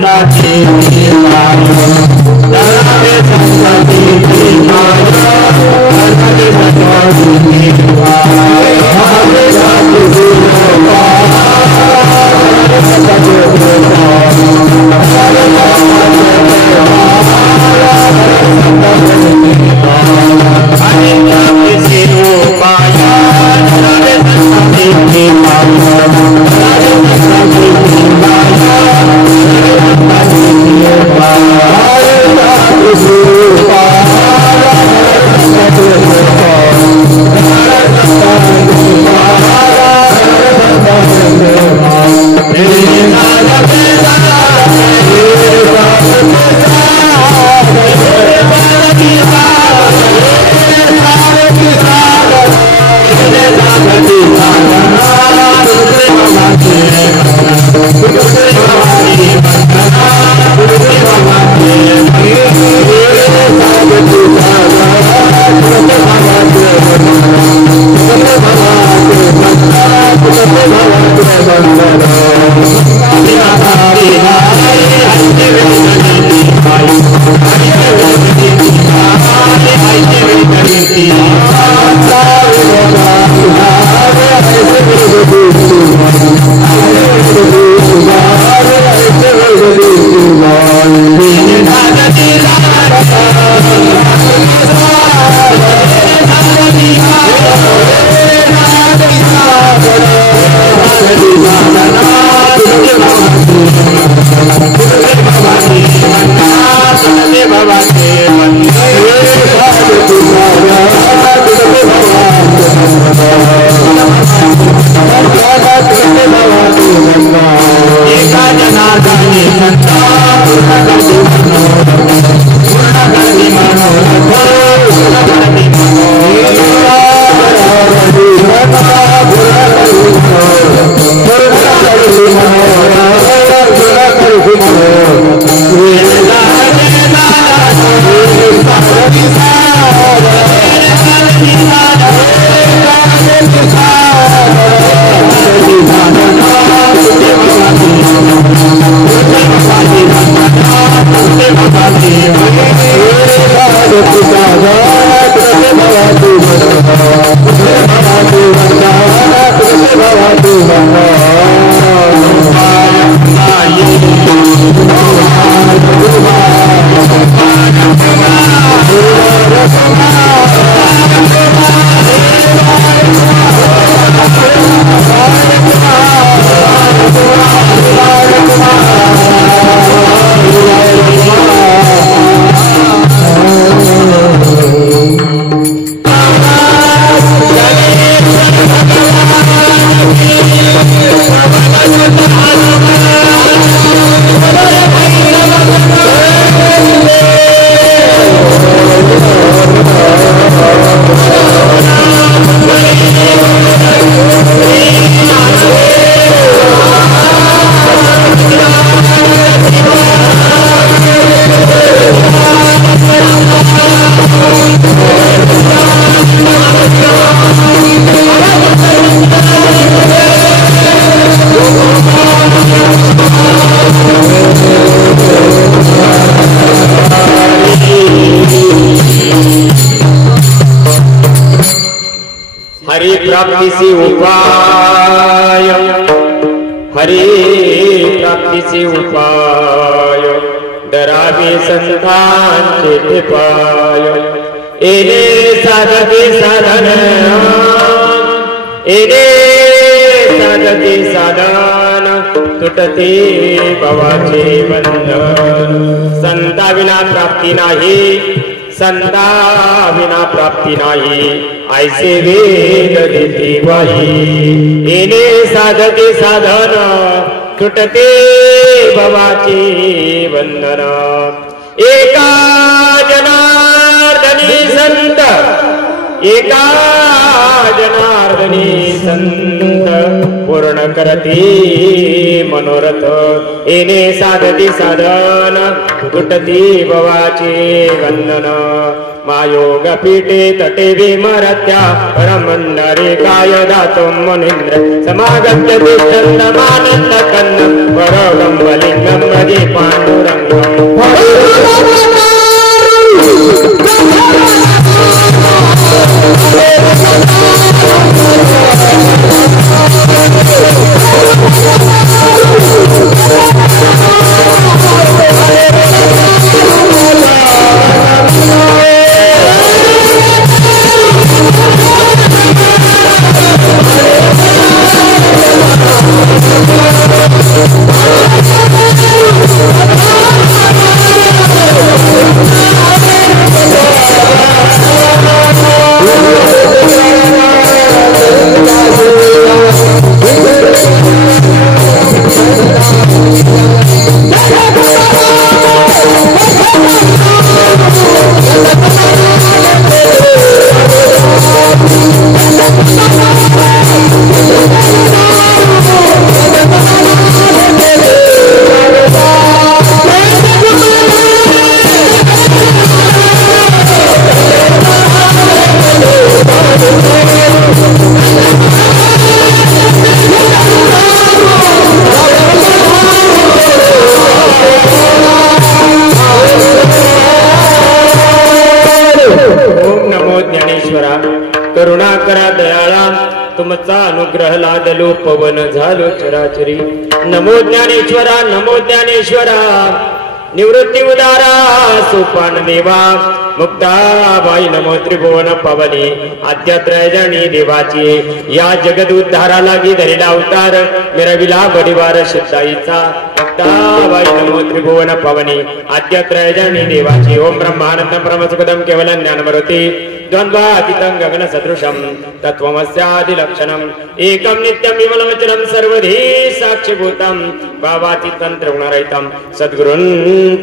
संताची धरावे संताची प्राप्तीचे उपाय, हरी प्राप्तीचे उपाय, डरावे संतांचे पाय, एने साधते साधन, एने साधते साधन, तुटते भवाचे बंधन, संता विना प्राप्ती नाही, संता विना प्राप्ती नाही, ऐसे वेद देते वाही, एने साधते साधन, तुटते भवाचे बंधन, एका जनार्दनी संत, एका जनार्दनी संत, पूर्ण करते मनोरथ, एने साधते साधन, तुटते भवाचे बंधन, मायोग पीठे तटे विमरत्या परमंदरे काय दातो मुनींद्र समागत्य तिष्ठन्तमानन्द कन्नं परगम्बलिंगं भजे पाण्डुरङ्गम् करुणाकरा दयाळा तुमचा अनुग्रह लादलो पवन झालो चराचरी नमो ज्ञानेश्वरा निवृत्ती उदारा सोपान देवा मुक्ताबाई नमो त्रिभुवन पवनी आद्यत्रयजनी देवाची या जगद उद्धारा लागी धरेला अवतार मिरविला बडिवार शिताईचा मुक्ताबाई नमो त्रिभुवन पवनी आद्यत्रयजनी देवाची ओम ब्रह्मानंद परमसुखदं केवलं ज्ञानमरूति द्वन्द्वातीतं गगन सदृशं तत्त्वमस्यादिलक्षणम् एकं नित्यं विमलमचलं सर्वधी साक्षिभूतं भावातीतं त्रिगुणरहितं सद्गुरुन्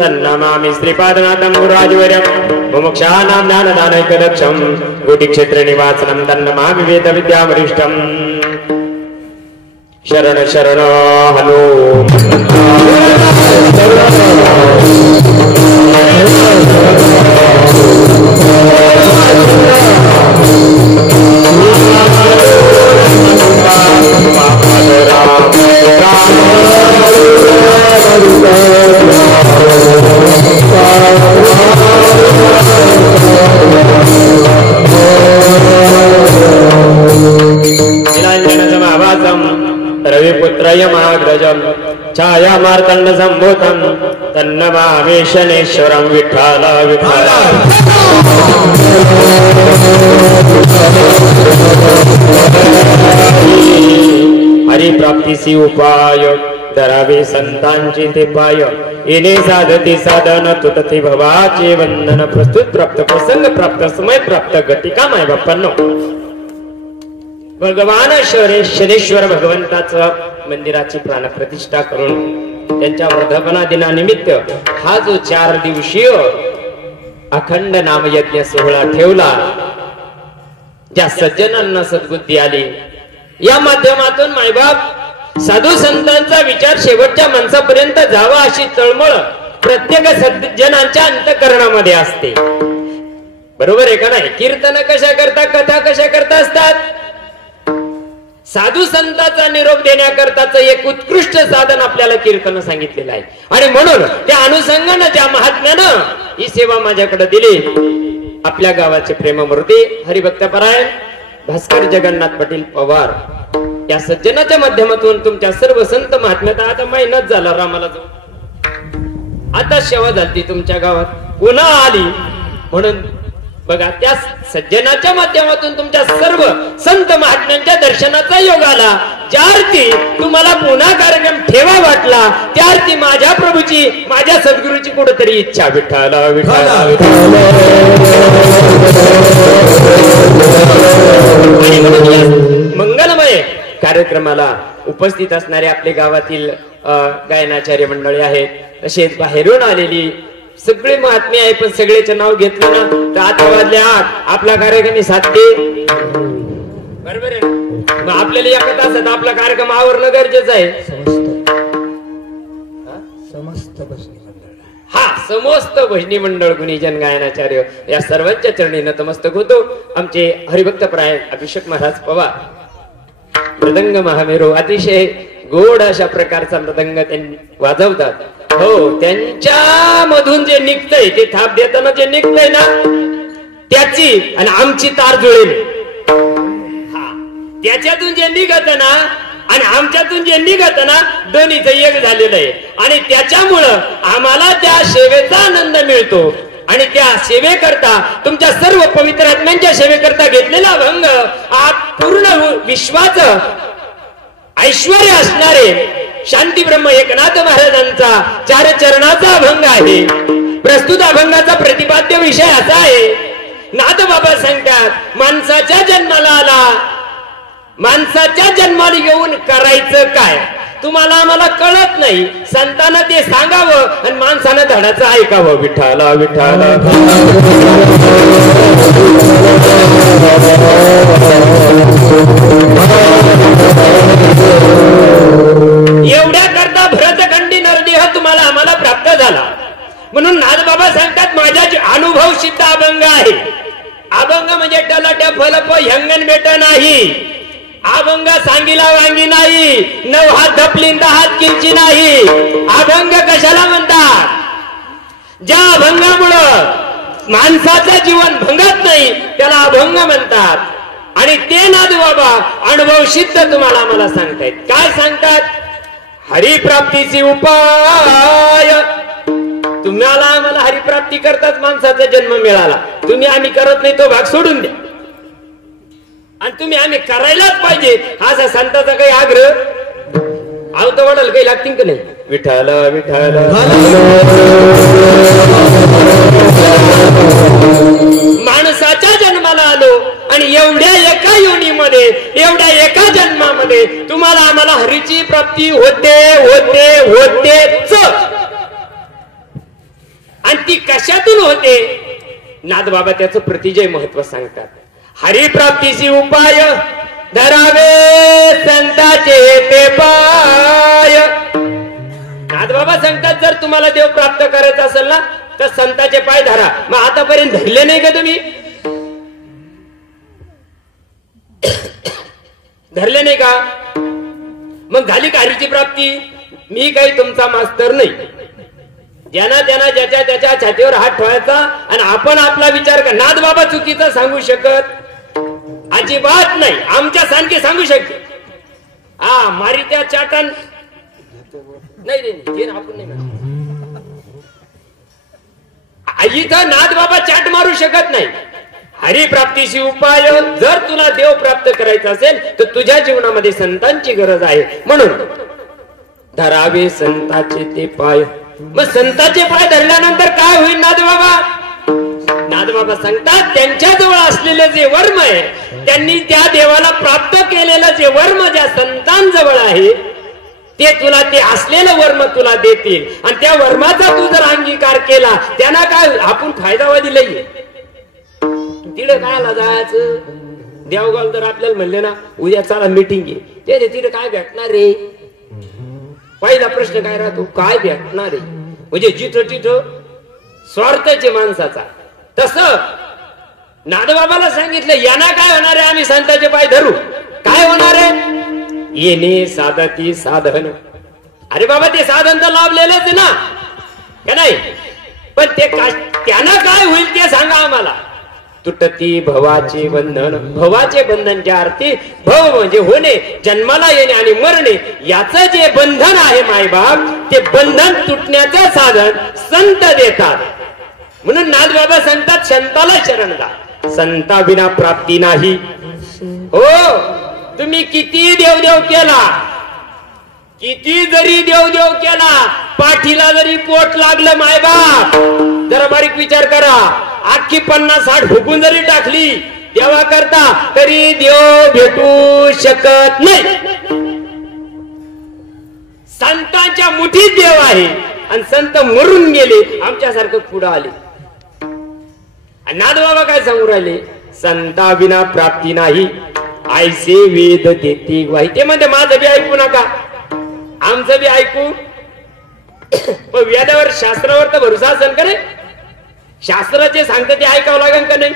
तन्नमामि श्रीपादनाथं गुरुराजवर्यं मुमुक्षाणां ज्ञानदानैकदक्षं गुटिक्षेत्रनिवासनं तन्नमामि वेदविद्यावरिष्ठं शरण शरण हनो रविपुत्रयमाग्रजं छाया मार्तंड संभूतं तन्नमामि शनेश्वरं विठ्ठल विठ्ठल हरिप्राप्तीसी उपाय धरावे संतांची ते पाय येणे साधती साधन तुटती भवाचे वंदन प्रस्तुत प्राप्त प्रसंग प्राप्त समय प्राप्त घटिका माय बाप्पांनो भगवान शनेश्वर भगवंताचं मंदिराची प्राणप्रतिष्ठा करून त्यांच्या वर्धापना दिनानिमित्त हा जो 4 दिवसीय अखंड नामयज्ञ सोहळा ठेवला ज्या सज्जनांना सद्बुद्धी आली या माध्यमातून मायबाप साधू संतांचा विचार शेवटच्या माणसापर्यंत जावा अशी तळमळ प्रत्येक सज्जनांच्या अंतःकरणामध्ये असते बरोबर आहे का नाही कीर्तन कशा करता कथा कशा करता असतात साधू संतांचा निरोप देण्याकरताच एक उत्कृष्ट साधन आपल्याला कीर्तन सांगितलेलं आहे आणि म्हणून त्या अनुषंगाने त्या महात्म्यानं ही सेवा माझ्याकडे दिली आपल्या गावाचे प्रेममूर्ती हरिभक्तपरायण भास्कर जगन्नाथ पाटील पवार या सज्जनाच्या माध्यमातून तुमच्या सर्व संत महात्म्याचा आता महिनाच झाला रामाला आता सेवा झाली तुमच्या गावात पुन्हा आली म्हणून बघा त्या सज्जनाच्या माध्यमातून तुमच्या सर्व संत महात्म्यांच्या दर्शनाचा योग आला ज्या अर्थी तुम्हाला पुन्हा कार्यक्रम ठेवा वाटला त्या अर्थी माझ्या प्रभूची माझ्या सद्गुरूची कुठेतरी इच्छा विठ्ठल मंगलमय कार्यक्रमाला उपस्थित असणारे आपले गावातील गायनाचार्य मंडळी आहेत तसेच बाहेरून आलेली सगळे महात्मे आहे पण सगळ्याचे नाव घेतलं ना तर 8 वाजले 8 आपला कार्यक्रम 7 ते बरोबर आहे मग आपल्याला एका तासात आपला कार्यक्रम आवरणं गरजेचं आहे हा समस्त भजनी मंडळ गुणीजन गायनाचार्य या सर्वांच्या चरणी नतमस्तक होतो. आमचे हरिभक्तप्राय अभिषेक महाराज पवार मृदंग महामेरू अतिशय गोड अशा प्रकारचा मृदंग त्यांनी वाजवतात. हो, त्यांच्या मधून जे निघतंय ते थाप देताना जे निघतंय ना त्याची आणि आमची तार जुळेल. हा, त्याच्यातून जे निघत ना आणि आमच्यातून जे निघत ना दोन्हीचं एक झालेलं आहे. आणि त्याच्यामुळं आम्हाला त्या सेवेचा आनंद मिळतो. आणि त्या सेवेकरता तुमच्या सर्व पवित्र आत्म्यांच्या सेवेकरता घेतलेला अभंग हा पूर्ण विश्वाचं ऐश्वर्य असणारे शांती ब्रह्म एकनाथ महाराजांचा 4 चरणाचा अभंग आहे. प्रस्तुत अभंगाचा प्रतिपाद्य विषय असा आहे. नाथ बाबा सांगतात माणसाच्या जन्माला आला, माणसाच्या जन्माला येऊन करायचं काय तुम्हाला आम्हाला कळत नाही. संतांना ते सांगावं आणि माणसानं धडाचं ऐकावं. विठाला विठाला एवढ्या करता भरतखंडी नरदेह तुम्हाला आम्हाला प्राप्त झाला. म्हणून नाथबाबा सांगतात माझ्या अनुभव सिद्ध अभंग आहे. अभंग म्हणजे टलाट्या फलप हंगन बेट नाही. अभंग सांगिला वांगी नाही. 9 हात धपलीन 10 हात किंची नाही. अभंग कशाला म्हणतात? ज्या अभंगामुळं माणसाचं जीवन भंगत नाही त्याला अभंग म्हणतात. आणि ते नाथबाबा अनुभव सिद्ध तुम्हाला आम्हाला सांगतायत. काय सांगतात? हरिप्राप्तीचे उपाय. तुम्हाला आम्हाला हरिप्राप्ती करताच माणसाचा जन्म मिळाला. तुम्ही आम्ही करत नाही तो भाग सोडून द्या. आणि तुम्ही आम्ही करायलाच पाहिजे असा संताचा काही आग्रह आवत वाढायला काही लागतील का नाही? विठाल विठाल माणसाच्या जन्माला आलो आणि एवढ्या एका योनीमध्ये एवढ्या एका जन्मामध्ये तुम्हाला आम्हाला हरीची प्राप्ती होते होते होतेच. आणि ती कशातून होते? नाथबाबा त्याचं प्रतिजय महत्व सांगतात. हरिप्राप्तीची उपाय धरावे संताचे ते पाय. नाथबाबा सांगतात जर तुम्हाला देव प्राप्त करायचा असेल ना तर संताचे पाय धरा. मग आतापर्यंत धरले नाही का तुम्ही? धरले नाही का? मग झाली का हरीची प्राप्ती? मी काही तुमचा मास्तर नाही. ज्यांना ज्यांना ज्याच्या त्याच्या छातीवर हात ठेवायचा आणि आपण आपला विचार कर. नाथबाबा चुकीचा सांगू शकत अजिबात नाही. आमच्या सांगते सांगू शकते. हा मारी त्या चाटण नाही आपण नाही. इथं नाथबाबा चाट मारू शकत नाही. हरिप्राप्तीची उपाय जर तुला देव प्राप्त करायचा असेल तर तुझ्या जीवनामध्ये संतांची गरज आहे. म्हणून धरावे संताचे ते पाय. मग संताचे पाय धरल्यानंतर काय होईल? नाथबाबा सांगतात त्यांच्या जवळ असलेले जे वर्म आहे त्यांनी त्या देवाला प्राप्त केलेलं जे वर्म ज्या संतांजवळ आहे ते तुला ते असलेलं वर्म तुला देतील. आणि त्या वर्माचा तू जर अंगीकार केला त्यांना काय आपण फायदावादी लई. तिकडे कायला जायचं? देवगाव जर आपल्याला म्हणले ना उद्या चला मीटिंग आहे ते तिकडे काय भेटणार रे? पहिला प्रश्न काय राहतो? काय भेटणार आहे? म्हणजे जिथं तिथं स्वार्थचे माणसाचा. तसं नाथबाबाला सांगितलं यांना काय होणार आहे? आम्ही संताचे पाय धरू. काय होणार आहे? येणे साधती साधन. अरे बाबा ते साधन तर लाभलेलंच आहे ना का नाही? पण ते त्यांना काय होईल ते सांगा आम्हाला. तुटती भवाचे बंधन. भवाचे बंधनच्या अर्थी भव म्हणजे होणे, जन्माला येणे आणि मरणे याचं जे बंधन आहे मायबाप ते बंधन तुटण्याचं साधन संत देतात. म्हणून नाथबाबा सांगतात संताला शरण जा. संता विना प्राप्ती नाही. हो तुम्ही किती देवदेव केला, किती जरी देवदेव केला, पाठीला जरी पोट लागलं मायबाप जरा बारीक विचार करा. अख्खी 50-60 फुकून जरी टाकली तेव्हा करता तरी देव भेटू शकत नाही. संतांच्या मुठीत देव आहे आणि संत मरून गेले आमच्यासारखं पुढे आले. नाथबाबा काय सांगू राहिले? संता विना प्राप्ती नाही ऐसे वेद देते वाही. ते म्हणते माझं बी ऐकू नका आमचं बी ऐकू पण वेदावर शास्त्रावर तर भरोसा असेल का नाही? शास्त्र जे सांगतात ते ऐकावं लागेल का नाही?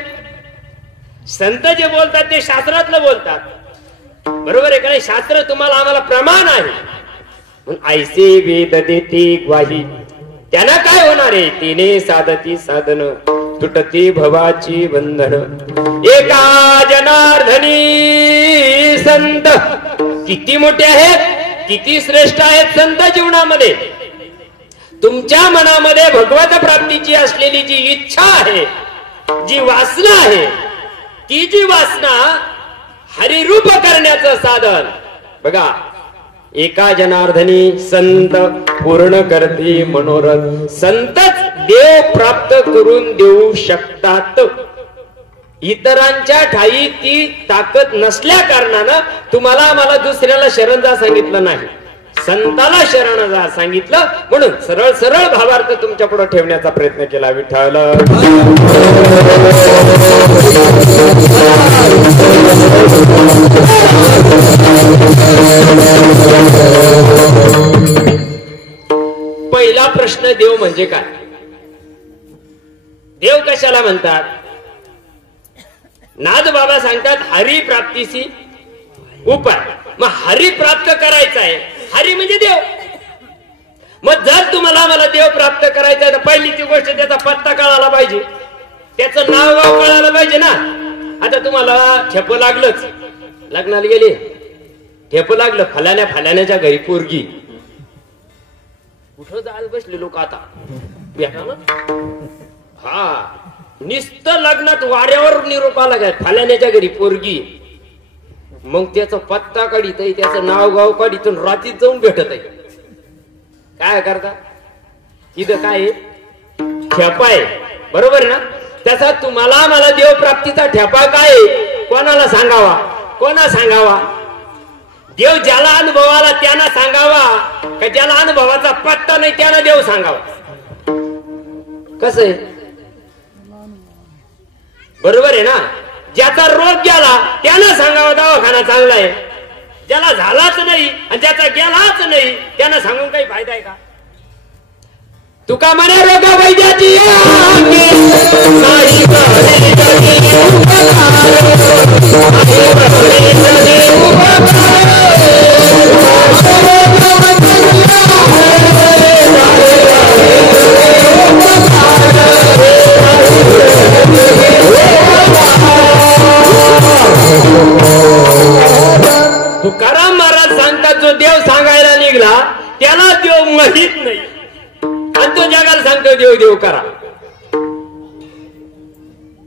संत जे बोलतात ते शास्त्रातलं बोलतात, बरोबर आहे का नाही? शास्त्र तुम्हाला आम्हाला प्रमाण आहे. ऐसे वेद देती ग्वाही, त्यांना काय होणार आहे? तिने साधती साधन, तुटती भवाची बंधन. एका जनार्दनी संत किती मोठे आहेत, किती श्रेष्ठ आहेत संत जीवनामध्ये. तुमच्या मनामध्ये भगवत प्राप्तीची असलेली जी इच्छा आहे, जी वासना आहे, ती जी वासना हरिरूप करण्याचं साधन बघा. एका जनार्दनी संत पूर्ण करते मनोरथ. संतच देव प्राप्त करून देऊ शकतात. इतरांच्या ठाई ती ताकद नसल्या कारणानं तुम्हाला मला दुसऱ्याला शरण जा सांगितलं नाही, संताला शरण जा सांगितलं. म्हणून सरळ सरळ भावार्थ तुमच्या पुढे ठेवण्याचा प्रयत्न केला. विठ्ठल पहिला प्रश्न, देव म्हणजे काय? देव कशाला म्हणतात? नाद बाबा सांगतात हरी प्राप्तीसी उपाय. मग हरी प्राप्त करायचा आहे, हरी म्हणजे देव. मग जर तुम्हाला मला देव प्राप्त करायचा आहे तर पहिली ती गोष्ट त्याचा पत्ता कळायला पाहिजे, त्याचं नाव गाव कळायला पाहिजे ना. आता तुम्हाला ठेप लागलंच, लग्नाला गेले, ठेप लागलं, फलाण्याच्या घरी पोरगी. कुठं जायला बसले लोक आता? हा, नुसतं लग्नात वाऱ्यावर निरोप आला काय, फलाण्याच्या घरी पोरगी. मग त्याचा पत्ता काढित, त्याचं नाव गाव काढित, रात्रीत जाऊन भेटत आहे. काय करता? इथं काय ठेपा आहे, बरोबर ना? त्याचा तुम्हाला मला देव प्राप्तीचा ठेपा काय? कोणाला सांगावा? कोणा सांगावा? देव ज्याला अनुभवाला त्यांना सांगावा, का ज्याला अनुभवाचा पत्ता नाही त्यांना देव सांगावा? कसं आहे? बरोबर आहे ना? ज्याचा रोग गेला त्यांना सांगावा दवाखाना चांगला आहे, ज्याला झालाच नाही आणि ज्याचा गेलाच नाही त्यांना सांगून काही फायदा आहे का? तुका म्हणे रोगा वैद्याची तुकाराम महाराज सांगतात जो देव सांगायला निघला त्याला देव माहित नाही आणि तो जगाला सांगतो देव देव करा.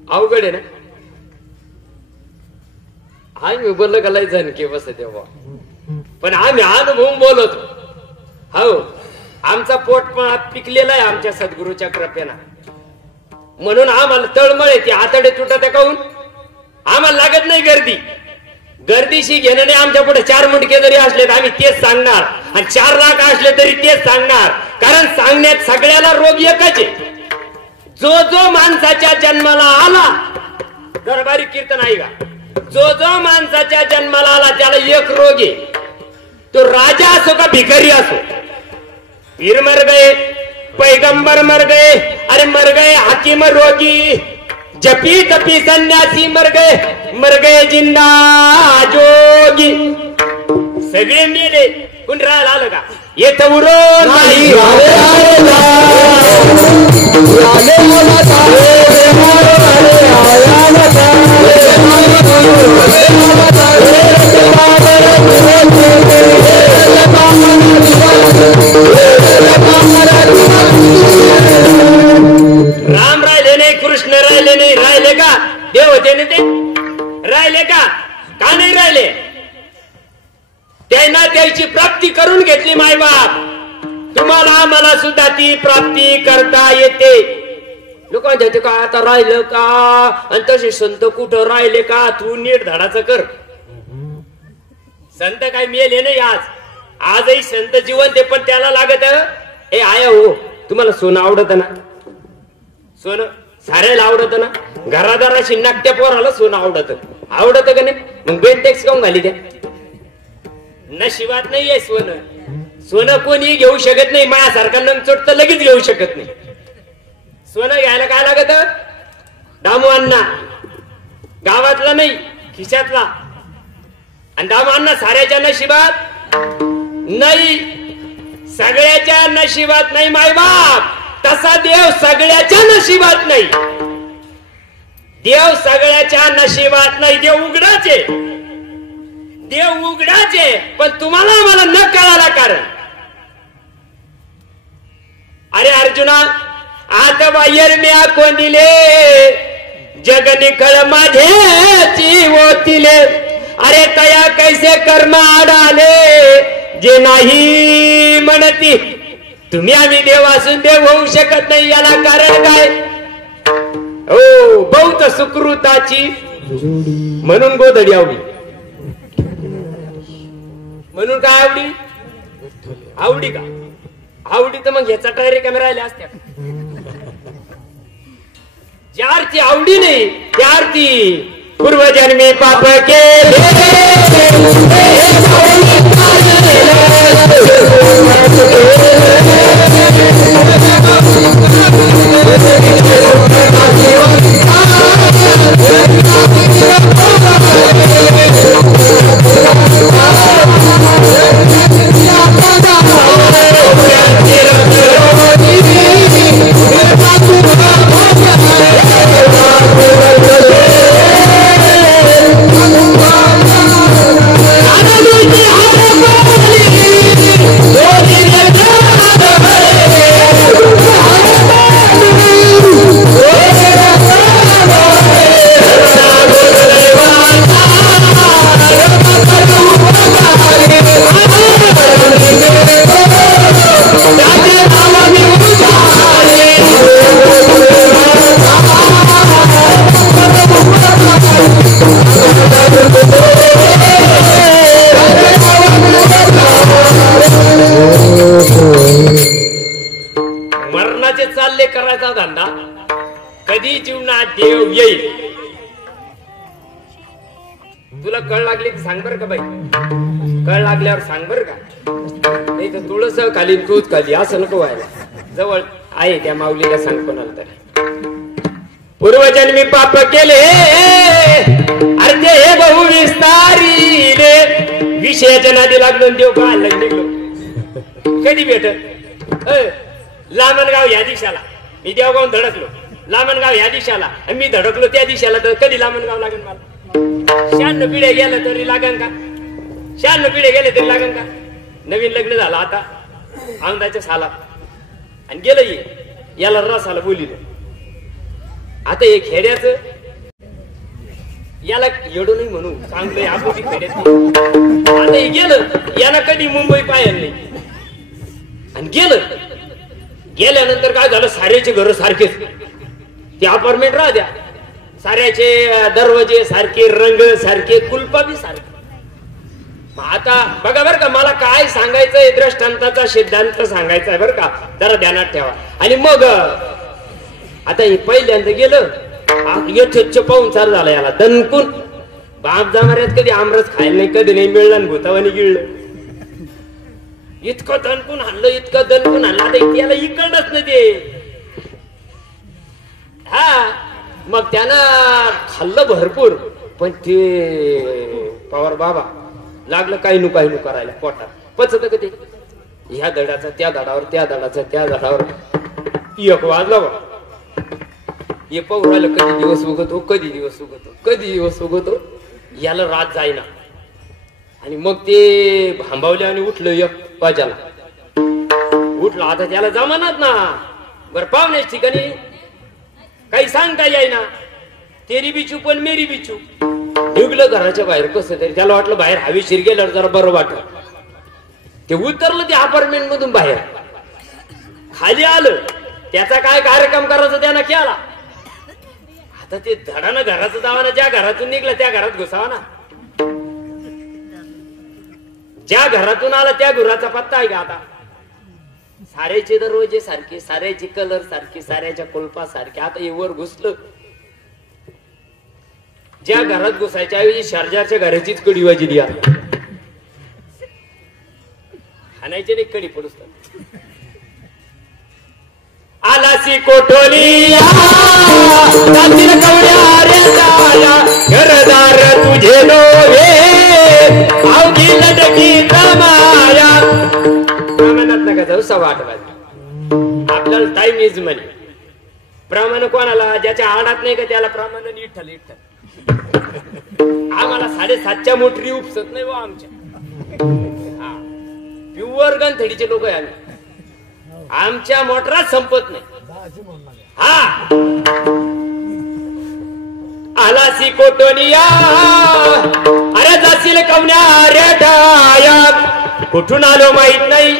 अवघड आहे ना? आम्ही बोललं का लय झणके बस तेव्हा, पण आम्ही अनुभव बोलतो. हो, आमचा पोट पण पिकलेला आहे आमच्या सद्गुरूच्या कृपेनं, म्हणून आम्हाला तळमळ येते. आतडे तुटत काहून? आम्हाला लागत नाही गर्दी. गर्दीशी घेणं नाही. आमच्या पुढे 4 मुंडके जरी असले तर आम्ही तेच सांगणार, आणि 4 लाख असले तरी तेच सांगणार. कारण सांगण्यात सगळ्याला रोग एकच आहे. जो जो माणसाच्या जन्माला आला, दरबारी कीर्तन आहे का? जो जो माणसाच्या जन्माला आला त्याला एक रोग आहे. तो राजा असो का भिकारी असो. पीर मर गए, पैगंबर मर गए, अरे मर गए हाकिम रोगी, जपी तपी संन्यासी मर गए जिंदा जोगी. सगळे मेले, कोण राहायला आलं का? येत उरो नाही. राम राहिले नाही, कृष्ण राहिले नाही. राहिले का? देव होते ना ते? राहिले का? का नाही राहिले? त्यांना त्याची प्राप्ती करून घेतली मायबाप. तुम्हाला मला सुद्धा ती प्राप्ती करता येते. लोक म्हणतात का आता राहिलं का? आणि तसे संत कुठं राहिले का? तू नीट धडाचं कर. संत काय मेले नाही आज, आजही संत जिवंत आहे. पण त्याला लागत ए आया हो, तुम्हाला सोनं आवडत ना? सोनं साऱ्याला आवडत ना? घरादाराशी नाट्य पोराला सोनं आवडत का नाही? मग बेल टॅक्स काऊन घाली त्या? नशिबात नाहीये सोनं. सोनं कोणी घेऊ शकत नाही, माझ्यासारखा नंगचोट तर लगेच घेऊ शकत नाही. सोनं घ्यायला काय लागत? दामू अण्णा, गावातला नाही खिशातला. आणि दामू अण्णा साऱ्याच्या नशिबात नाही, सगळ्याच्या नशिबात नाही मायबाप. तसा देव सगळ्याच्या नशिबात नाही. देव सगळ्याच्या नशिबात नाही. देव उघडाचे, देव उघडाचे, पण तुम्हाला मला न कळाला कारण. अरे अर्जुना, आता बाहेर मी कोण दिले जग निखळ माझ्याची होतीले. अरे तया कैसे कर्म आडाले जे नाही म्हणती. तुम्ही आम्ही देव असून देव होऊ शकत नाही, याला कारण काय? हो, बहुत सुकृताची म्हणून गोधडी आवडी. म्हणून काय आवडी? आवडी का? आवडी तर मग ह्याचा टायरे कॅमेरा राहिल्या असत्या. ज्याची आवडी नाही त्याची पूर्वजन्मी पाप केले. मरणाचे चालले करायचा धंदा, कधी जीवनात देव येईल. तुला कळ लागली की सांग बर का बाई, कळ लागल्यावर सांग बर का. नाही तर तुळस खाली तूच खाली असं नको व्हायला. जवळ आहे त्या माऊलीला सांग कोणाला तरी. पूर्वजन्मी पाप केले अर्धे हे बहु विस्तारीले. विषयाच्या नादी लागलो देव पाहायला निघलो. कधी भेटत? लामणगाव या दिशाला, मी देवगाव धडकलो. लामणगाव या दिशाला, मी धडकलो त्या दिशाला. तर कधी लामणगाव लागेल मला? 96 पिढ्या गेलं तरी लागेल का? 96 पिढ्या गेले तरी लागेल का? नवीन लग्न झालं आता आमदाच्या साला आणि गेलं याला रसाला बोलिलं. आता हे खेड्याच याला येडो नाही म्हणू चांगलं आपण खेड्यात. आता हे गेलं, याला कधी मुंबई पाहायला नाही. आणि गेल्यानंतर काय झालं? साऱ्याचे घर सारखेच, ते अपार्टमेंट राहत्या, साऱ्याचे दरवाजे सारखे, रंग सारखे, कुलपा बी सारखे. आता बघा बर का, मला काय सांगायचंय, दृष्टांताचा सिद्धांत सांगायचा आहे बर का, जरा ध्यानात ठेवा. आणि मग आता हे पहिल्यांदा गेलं, यथेच्छ पाहून चालू झाला याला दणकून. बाप जाणाऱ्यात कधी आमरस खायला नाही, कधी नाही मिळला, भूतावानी गिळलं. इतकं दणकून आणलं, इतकं दणकून आणलं. आता याला इकडच नाही ते. हा, मग त्यानं खाल्लं भरपूर, पण ते पवार बाबा लागलं काही नु करायला पोटात. पचत का ते? ह्या धडाचा त्या धडावर, त्या धडाचा त्या धडावर. एक वाजला बा. हे पाहू राहिलं कधी दिवस उगतो, कधी दिवस उगतो, कधी दिवस उगतो. याला रात जाईना. आणि मग ते भांबावले आणि उठलं एक वाजाला. उठलं, आता त्याला जमानात ना बर पाहुण्याच ठिकाणी काही सांगता येईना. तेरी बी चूप पण मेरी बी चूप. निघलं घराच्या बाहेर. कसं तरी त्याला वाटलं बाहेर हवेशीर गेल्यावर जरा बरं वाटलं. ते उतरलं त्या अपार्टमेंट मधून बाहेर, खाली आलं. त्याचा काय कार्यक्रम करायचा त्यानं केला. आता ते धडानं घराचं जावाना, ज्या घरातून निघलं त्या घरात घुसावा ना. ज्या घरातून आला त्या घराचा पत्ता आहे का? आता साऱ्याचे दरवाजे सारखे, साऱ्याचे कलर सारखे, साऱ्याच्या कुलपा सारखे. आता हे वर घुसलं. ज्या घरात घुसायच्या ऐवजी शेजारच्या घराचीच कडी वाजली. हाणायचे नाही कडी पडूसतात. आलासी कोठोली कवड्या रे जाया घरदार तुझे नोवे अवघी लटकी माया. प्रमाणात नका जाऊ 8:15 वाजले. आपल्याला टाइम इज मनी. प्रमाण कोणाला ज्याच्या आडात नाही का त्याला प्रमाण इठ्ठल इठ्ठल. आम्हाला 7:30च्या मोटरी उपसत नाही व आमच्या. प्युअर गंथडीचे लोक आहे आम्ही. आमच्या मोटरात संपत नाही. हा आलासी कोटोनिया अरे जाशील कवण्या रेठाया. कुठून आलो माहित नाही.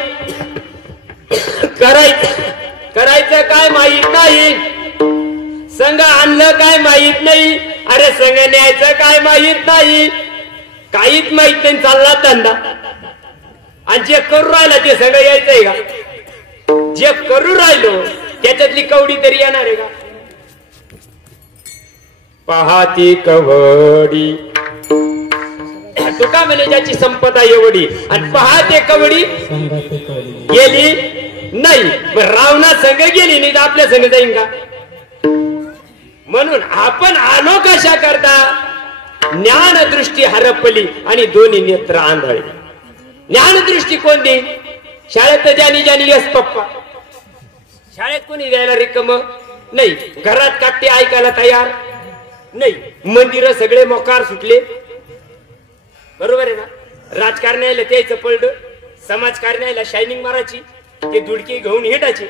करायचं काय माहित नाही. संघ आणलं काय माहित नाही. अरे संघ न्यायचं काय माहित नाही. काहीच माहित नाही. चालला धंदा. आणि जे करू राहिला ते सगळं यायचंय का. जे करू राहिलो त्याच्यातली कवडी तरी येणार आहे का. पहाती कवडी तुका म्हणे ज्याची संपदा एवढी आणि पहाते कवडी गेली नाही. रावणा संघ गेली नाही तर आपल्या संघ जाईन का. म्हणून आपण आलो कशा करता. ज्ञानदृष्टी हरपली आणि दोन्ही नेत्र आंधळे. ज्ञानदृष्टी कोण देईन. शाळेत ज्यानी यस पप्पा. शाळेत कोणी द्यायला रिकम नाही. घरात काट्टे ऐकायला तयार नाही. मंदिर सगळे मोकार सुटले. बरोबर आहे ना. राजकारण्याला त्याचं पडलं. समाजकारण्याला शायनिंग मारायची. ते दुडकी घेऊन हिटायची.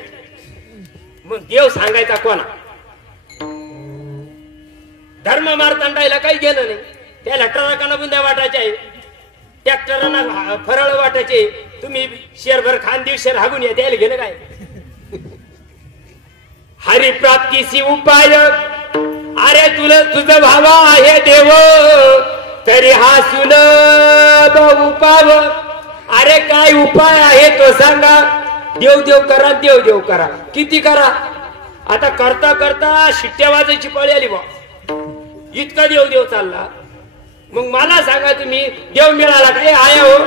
मग देव सांगायचा कोणा. धर्म मारतांडायला काही गेलं नाही. त्याला ट्रकांना बुंद्या वाटायच्या आहे. ट्रॅक्टरांना फरळ वाटायचे. तुम्ही शेरभर खान 150 हागून या. त्याला गेलं काय. हरिप्राप्तीसी उपाय अरे तुझं भावा आहे देव तरी हा सुन उपाव. अरे काय उपाय आहे तो सांगा. देव देव करा. देव देव करा. किती करा. आता करता करता शिट्ट्या वाजायची पळी आली बा. इतका देव देव चालला. मग मला सांगा तुम्ही देव मिळाला काय आया हो.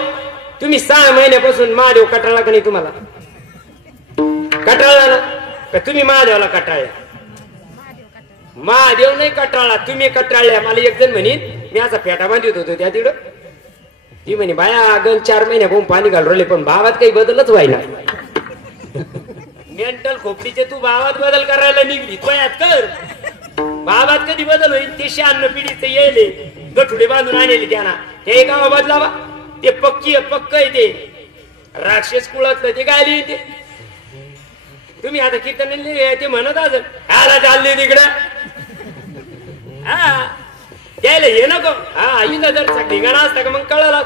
तुम्ही 6 महिन्यापासून महादेव कटाळला का नाही. तुम्हाला कटाळला ना का तुम्ही महादेवाला कटाळल्या. महादेव नाही कटाळला तुम्ही कटाळल्या. मला एक जण म्हणीन मी असा फेटा बांधित होतो त्या तिकडं. ती म्हणे बाया अगं 4 महिन्यापासून पाणी घालून राहिले पण भावात काही बदलच व्हायला. मेंटल खोपडीचे तू भावात बदल करायला निघली. तो यात कर. भावात कधी बदल होईल. ते 96 पिढीचे येले गठुडे बांधून आणले त्यांना. हे गाव बदलावा. ते पक्क आहे ते. राक्षस कुळातलं ते गायली ते. तुम्ही आता कीर्तन ते म्हणत असेल आला चालले तिकडं. हा त्याला हे नको. हा इथं जर ठिकाणा असता का मग कळलं.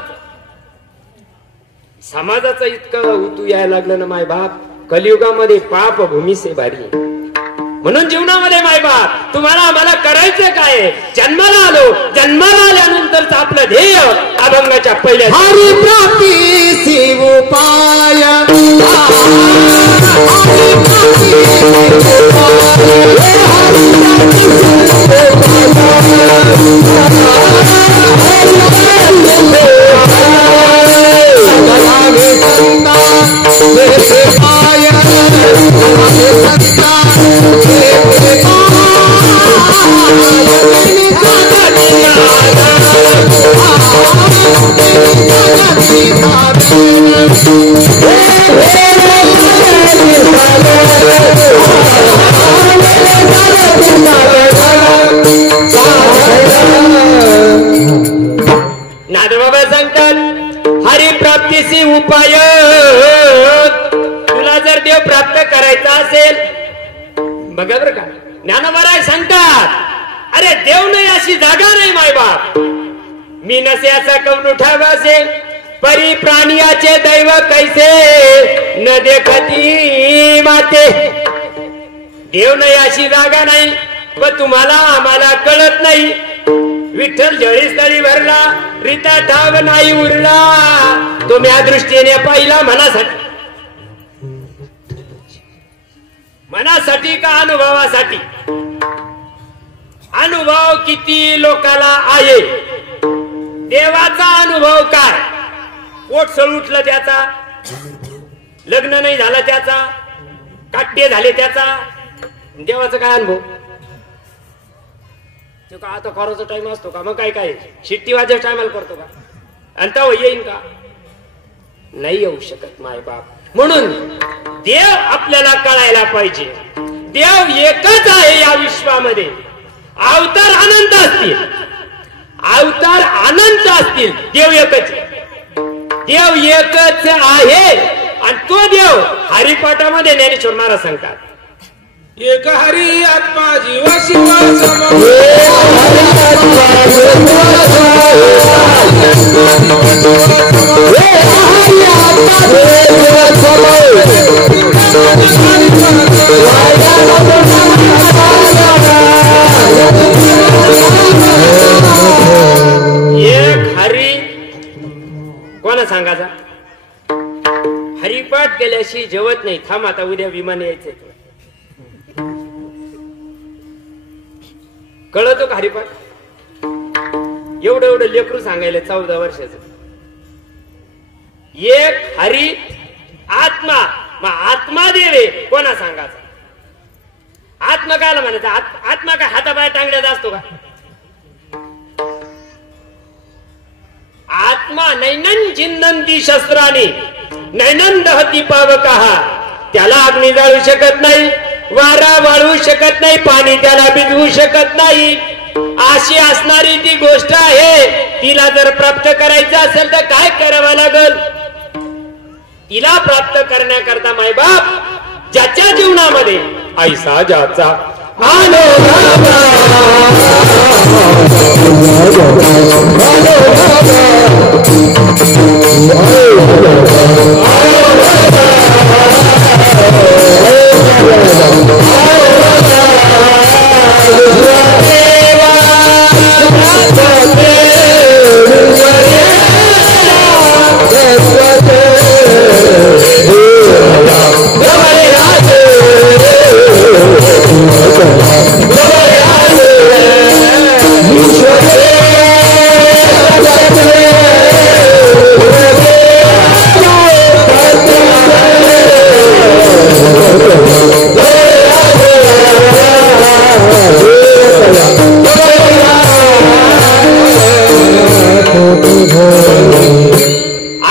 समाजाचं इतकं उतू यायला लागलं ना माय बाप. कलियुगामध्ये पाप भूमी से भारी. म्हणून जीवनामध्ये माय बाप तुम्हाला आम्हाला करायचं काय. जन्माला आलो. जन्माला आल्यानंतरच आपलं ध्येय अभंगाच्या पहिल्या हरिप्राप्तीसी उपाय नादबाबा सांगतात हरिप्राप्तीसी उपाय. तुला जर देव प्राप्त करायचा असेल बघा बरं का. ज्ञानोबा सांगतात अरे देव नाही अशी जागा नाही माय बाप. मी नसे असा कवून उठावा असेल परी प्राणियाचे दैव कैसे न देखती माते. देव नाही अशी जागा नाही. पण तुम्हाला आम्हाला कळत नाही. विठ्ठल जळीस्थळी भरला रीता ठाव नाही उरला. तुम्ही या दृष्टीने पाहिला मनासाठी का अनुभवासाठी. अनुभव किती लोकाला आहे. देवाचा अनुभव काय. पोट सळ उठलं त्याचा लग्न नाही झालं त्याचा, काट्टे झाले त्याचा, देवाचा काय अनुभव? तो का आता करायचा टाइम असतो का? मग काय काय शिट्टी वाजायच्या टायमाला करतो का? आणि तेव्हा येईन का? नाही येऊ शकत माय बाप. म्हणून देव आपल्याला कळायला पाहिजे. देव एकच आहे या विश्वामध्ये. अवतार अनंत असतील, अवतार अनंत असतील, देव एकच. देव एकच आहे. आणि तो देव हरिपाठामध्ये ज्ञानेश्वर महाराज सांगतात, एक हरी आत्मा जीव शिवा एक हरी. कोणा सांगायचा? हरिपाठ केल्याशी जेवत नाही. थांब आता उद्या विमान यायचंय. कळतो का हरिपाठ? एवढं एवढं लेकरू सांगायला 14 वर्षाचं. एक हरी आत्मा. मग आत्मा देवे कोणा सांगायचा? आत्मा कायला म्हणायचा? आत्मा काय हाताबाहेर टांगड्यात असतो का? आत्मा नैनन जिन्नंती शस्त्राने नैनन दहती पावकः. त्याला अग्नी जाळू शकत नाही, वारा वाळू शकत नाही, पाणी त्याला भिजवू शकत नाही. अशी असणारी ती गोष्ट आहे. तिला जर प्राप्त करायचं असेल तर काय करावं लागल? तिला प्राप्त करण्याकरता मायबाप ज्याच्या जीवनामध्ये ऐसा ज्याचा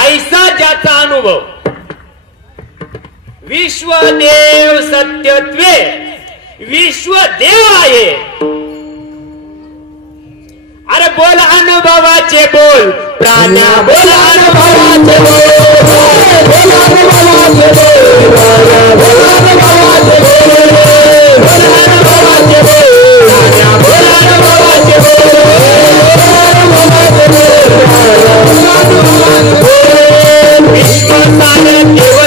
ऐसा ज्याचा अनुभव विश्वदेव सत्यत्वे. विश्वदेव आहे. अरे बोल अनुभवाचे बोल प्राण्या, बोल अनुभवाचे बोल, बोल अनुभवाचे बोल, बोल अनुभवाचे बोल, बोल अनुभवाचे बोल, प्राण्या बोल अनुभवाचे बोल. विश्वासार देव,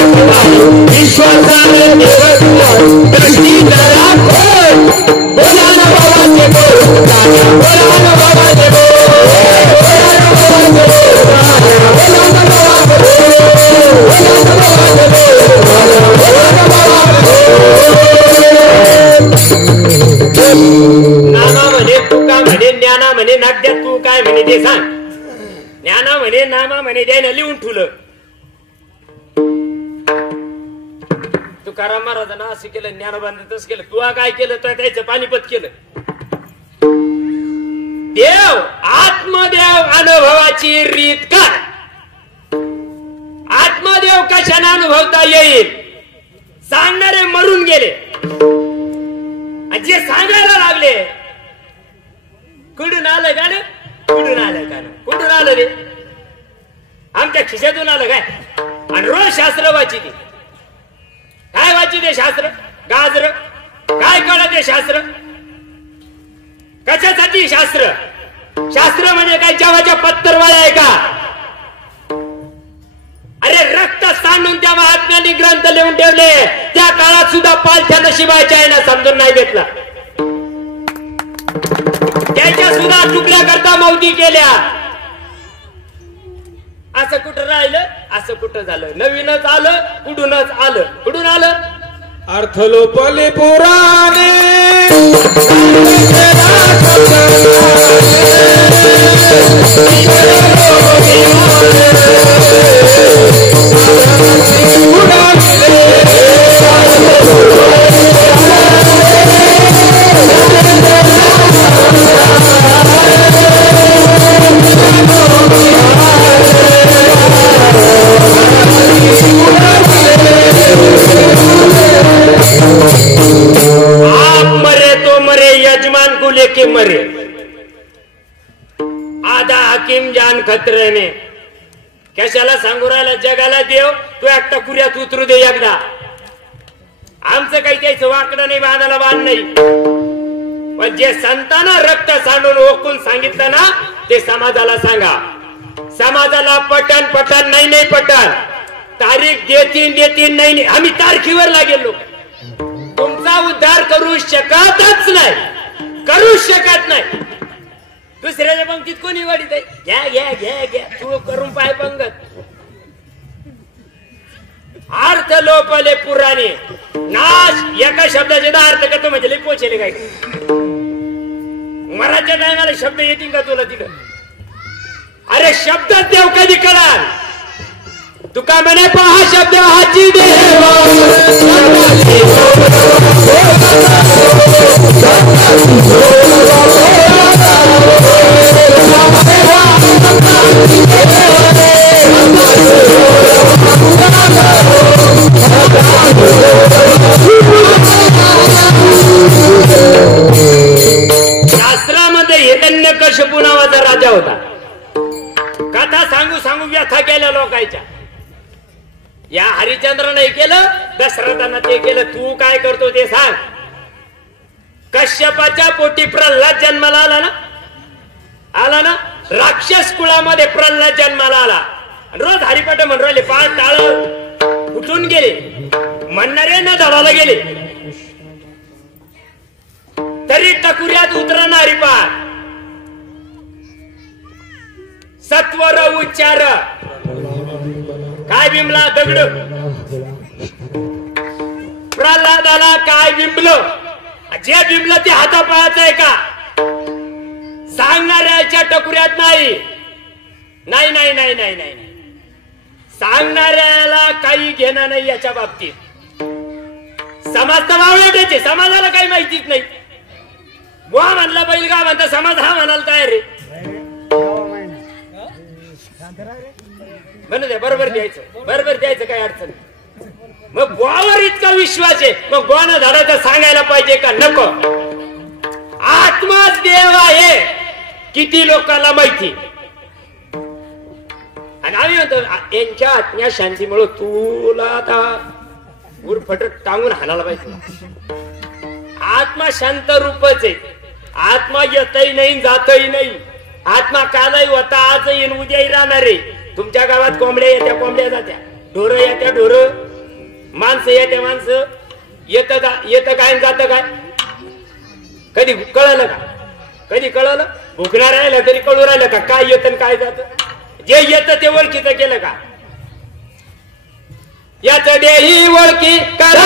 विश्वासार देव, दृष्टी जरा खोल, बोल अनुभवाचे बोल, प्राण्या बोल अनुभवाचे बोल. नाना म्हणे तुका म्हणे ज्ञाना म्हणे नाट्यात तू काय म्हणे ते सांग. ज्ञाना म्हणे नामा म्हणे द्यायला लिहून ठेवलं. तुकाराम महाराजांना असं केलं, ज्ञानोबांना तसं केलं. तू काय केलं? तर त्याचं पानिपत केलं. देव आत्मदेव अनुभवाची रीत काय? आत्मदेव कशाने अनुभवता येईल? सांगणारे मरून गेले. जे सांगायला लागले कुठून आलं का? कुठून आलं का? कुठून आलं रे? आमच्या खिशातून आलं काय? आणि रोज शास्त्र वाची ती. काय वाची ते शास्त्र? गाजर काय कळत ते शास्त्र? कशासाठी शास्त्र? शास्त्र म्हणजे काय जेवाच्या पत्तरवाळ्या आहे का? अरे रक्त सांडून त्या महात्म्यांनी ग्रंथ लिहून ठेवले. त्या काळात सुद्धा पालथ्या नशिबाच्या आहे ना, समजून नाही घेतला. त्याच्या सुद्धा तुकड्या करता मौती केल्या. असं कुठं राहिलं? असं कुठं झालं? नवीनच आलं, कुठूनच आलं. कुठून आलं? अर्थ लोपले पुराणे आप मरे तो मरे, यजमान को लेके मरे। आधा हकीम जान खतरे ने. कशाला सांगू राहिला जगाला देव, तू एकटा कुऱ्यात उतरू दे एकदा. आमचं काही त्याचं वाकडं नाही, बांधाला बांध नाही. पण जे संतांना रक्त सांडून ओकून सांगितलं ना, ते समाजाला सांगा. समाजाला पटन नाही पटन. तारीख देतीन नाही. आम्ही तारखीवर लागेलो. तुमचा उद्धार करू शकतच नाही, करू शकत नाही. दुसऱ्याच्या पंक्तीत कोणी वाढीत आहे, घ्या तू करून पाय पंगत. अर्थ लोपले पुराणे नाश. एका शब्दाचे 10 अर्थ करतो म्हणजे लई पोचले काय. मराठच्या टायमाला शब्द येतील का तुला तिथं? अरे शब्द देव कधी कळाल? तुका म्हणे पहा शब्द हाची देवा. शास्त्रामध्ये हिरण्यकश्यपू नावाचा राजा होता. कथा सांगू व्यथा केल्या लोकांच्या. या हरिश्चंद्राने केलं, दशरथानं ते केलं. तू काय करतो ते सांग. कश्यपाच्या पोटी प्रल्हाद जन्माला आला ना. राक्षस कुळामध्ये प्रल्हाद जन्माला आला. रोज हरिपाठ म्हणून राहिले. 5 टाळ उठून गेले, म्हणणारे न धडाला गेले. तरी टकुऱ्यात उतरणार हरिपाठ. सत्वर उच्चार. काय बिंबला दगड. प्रल्हादाला काय बिंबलं? जे बिंबलं ते हातापायाचं आहे का? सांगणाऱ्याच्या टकुऱ्यात नाही. सांगणाऱ्याला काही घेणं नाही याच्या बाबतीत. समाज तर वावळ्याचे, समाजाला काही माहितीच नाही. बुवा म्हणला बैल का म्हणता, समाज हा म्हणायला तयार आहे. म्हणू दे, बरोबर द्यायचं काही अडचण. मग बुवावर इतका विश्वास आहे, मग बुवानं झाडाचं सांगायला पाहिजे का नको? आत्माच देव आहे किती लोकांना माहिती. आणि आम्ही म्हणतो यांच्या आत्म्या शांतीमुळे तुला आता उरफटक टांगून हाणायला पाहिजे. आत्मा शांत रूपच आहे. आत्मा येतही नाही जातही नाही. आत्मा कालही होता, आज येईन, उद्याही राहणार आहे. तुमच्या गावात कोंबड्या येत्या, कोंबड्या जात्या. ढोरं येत्या, ढोरं. माणसं येत्या, माणसं. येतं काय जातं काय? कधी कळलं का? कधी कळलं? भुकणार राहिलं तरी कळू राहिलं का काय येतं काय जातं? जे येतं ते ओळखीचं केलं का? याच देही ओळखी करा.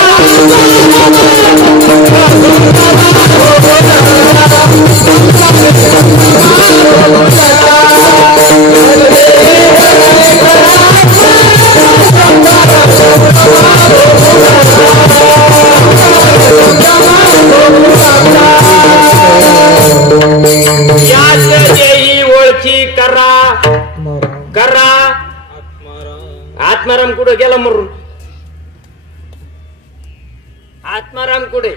याच देही ओळखी करा. आत्माराम कुठं गेला मरून? आत्माराम कुठे?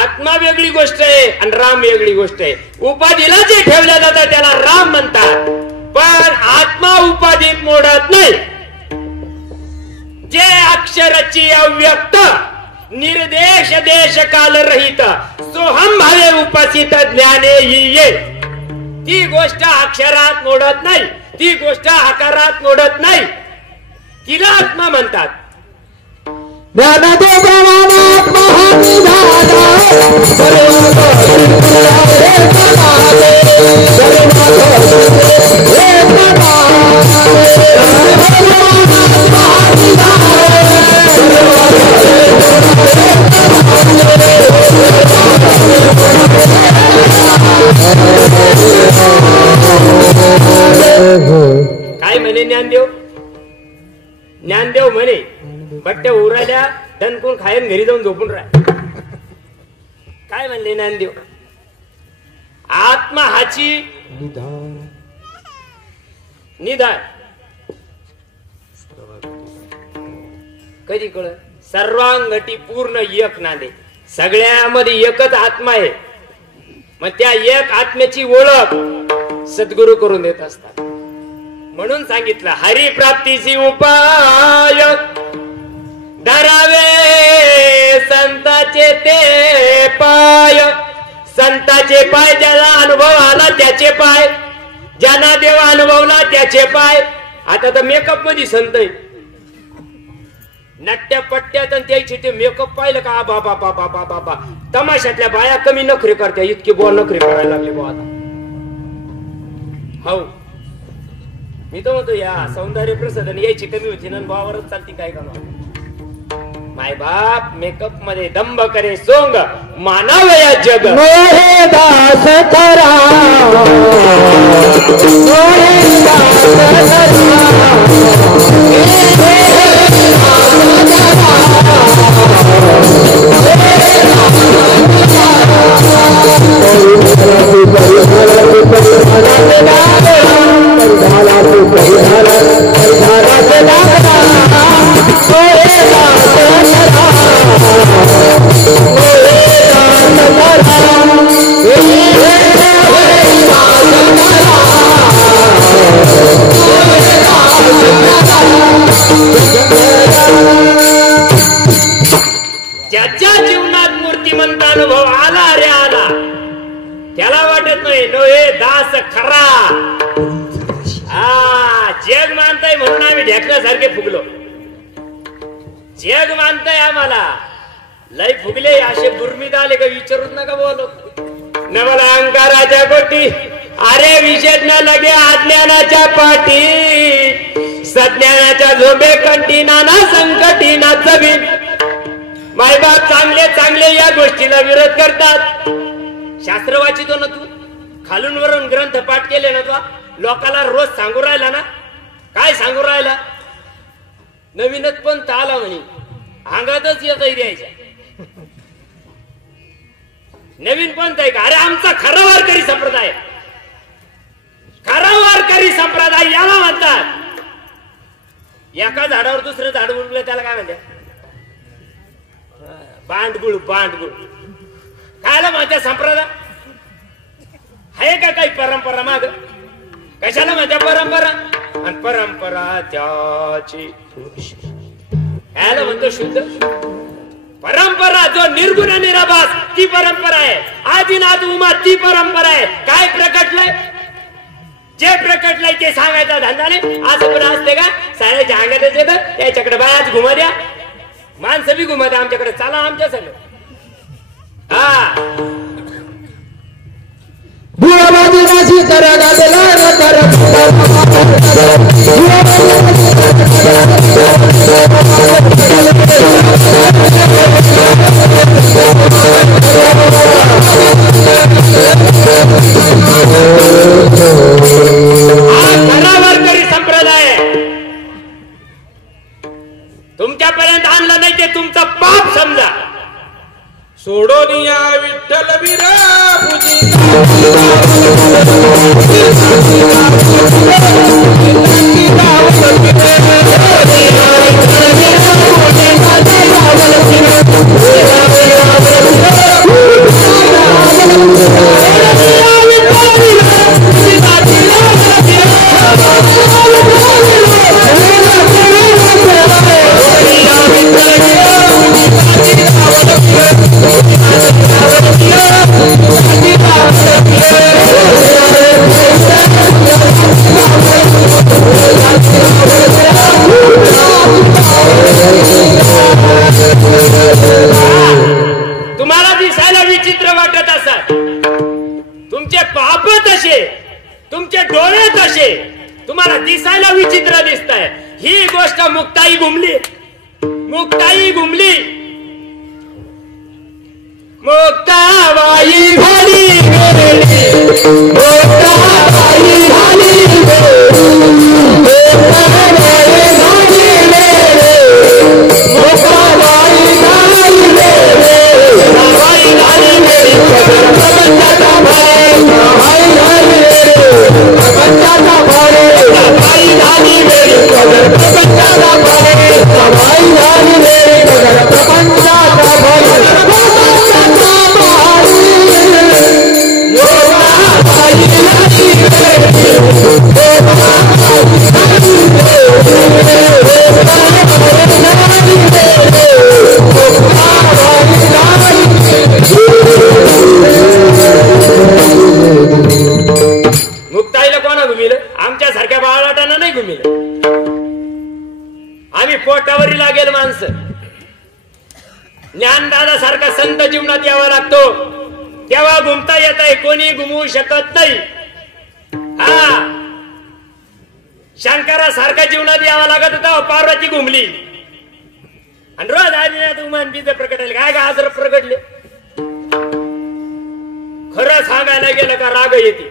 आत्मा वेगळी गोष्ट आहे आणि राम वेगळी गोष्ट आहे. उपाधीला जे ठेवल्या जातात त्याला राम म्हणतात, पण आत्मा उपाधीत मोडत नाही. जे अक्षराची अव्यक्त निर्देश देश काल रहित सोहम भावे उपस्थित ज्ञाने ये. ती गोष्ट अक्षरात मोडत नाही, ती गोष्ट आकारात मोडत नाही. तिला आत्मा म्हणतात. Oh बट्ट्या उरायल्या दणकून खायन घरी जाऊन झोपून राह. काय म्हणले ज्ञानदेव? आत्मा हाची निधान कधी कळ सर्वांगटी पूर्ण एक नांदे. सगळ्यामध्ये एकच आत्मा आहे. मग त्या एक आत्म्याची ओळख सद्गुरु करून देत असतात. म्हणून सांगितलं हरिप्राप्तीची उपाय धरावे संताचे ते पाय. संताचे पाय ज्याला अनुभव आला त्याचे पाय, ज्यांना देव अनुभवला त्याचे पाय. आता तर मेकअप मध्ये संत आहे. नट्ट्या पट्ट्यात आणि त्याची ते मेकअप पाहिलं का बाबा बाबा बाबा बाबा. तमाशातल्या बाया कमी नखरे करत्या, इतके बुवा नखरे करायला लागले बुवा आता. हो मी तर म्हणतो या सौंदर्य प्रसाधन यायची कमी होती ना भावावरच चालती काय का. माय बाप मेकअप मध्ये दंभ करे सोंग मानाव या जग. मोहे दास करा मोहे दास ज्याच्या जीवनात मूर्तिमंत अनुभव आला रे आला त्याला वाटत नाही नो हे दास खरा. जग मानताय म्हणून आम्ही ढेकल्यासारखे फुगलो. जग मानताय आम्हाला लय फुगले. असे गुरमीत आले का विचारूच नका बोलो. न मला अहंकाराच्या गोटी अरे विषेद न लगे अज्ञानाच्या पाठी. सज्ञानाच्या झोबे कंटी नाना संकटी ना जमीन. मायबाप चांगले चांगले या गोष्टीला विरोध करतात. शास्त्र वाचितो ना तू, खालून वरून ग्रंथ पाठ केले ना तू, लोकाला रोज सांगू राहिला ना. काय सांगू राहिला? नवीनच पंथ आला म्हणे अंगातच येत द्यायच्या. नवीन पंथ आहे का? अरे आमचा खरा वारकरी संप्रदाय. खरा वारकरी संप्रदाय याला म्हणतात. एका झाडावर दुसरं झाड उडलं त्याला काय म्हणतात? बांडगुळ. बांडगुळ कायला म्हणत्या संप्रदाय? आहे का काही परंपरा माग? कशाला म्हणत्या परंपरा? आणि परंपरा त्याची याला म्हणतो शुद्ध परंपरा. जो निर्गुण निराभास ती परंपरा आहे. आदिनाथ उमा ती परंपरा आहे. काय प्रकटलंय? जे प्रकटलंय ते सांगायचा धंदाने. असं पण असते का? साऱ्याच्या अंगातच येतं त्याच्याकडे बायाच घुमा द्या, माणसं बी घुमा द्या आमच्याकडे. चला आमच्या सगळं वारकरी संप्रदाय तुमच्यापर्यंत आणलं नाही ते तुमचं पाप समजा. सोडून या विठ्ठल विरा तुम्हाला दिसायला विचित्र वाटत असतात. तुमचे पाप तसे, तुमचे डोळे तसे, तुम्हाला दिसायला विचित्र दिसताय. ही गोष्ट मुक्ताई घुमली. मुक्ताई घुमली. मुक्ताबाई झाली माणसं. ज्ञानदादा सारखा संत जीवनात यावा लागतो, तेव्हा घुमता येत आहे, कोणी घुमवू शकत नाही. हा, शंकरा सारखा जीवनात यावा लागत होता, पार्वती घुमली आणि रोज आदिनाथ उमान बीज प्रकटले. काय का आज प्रकटले? खरं सांगायला गेलं का राग येते.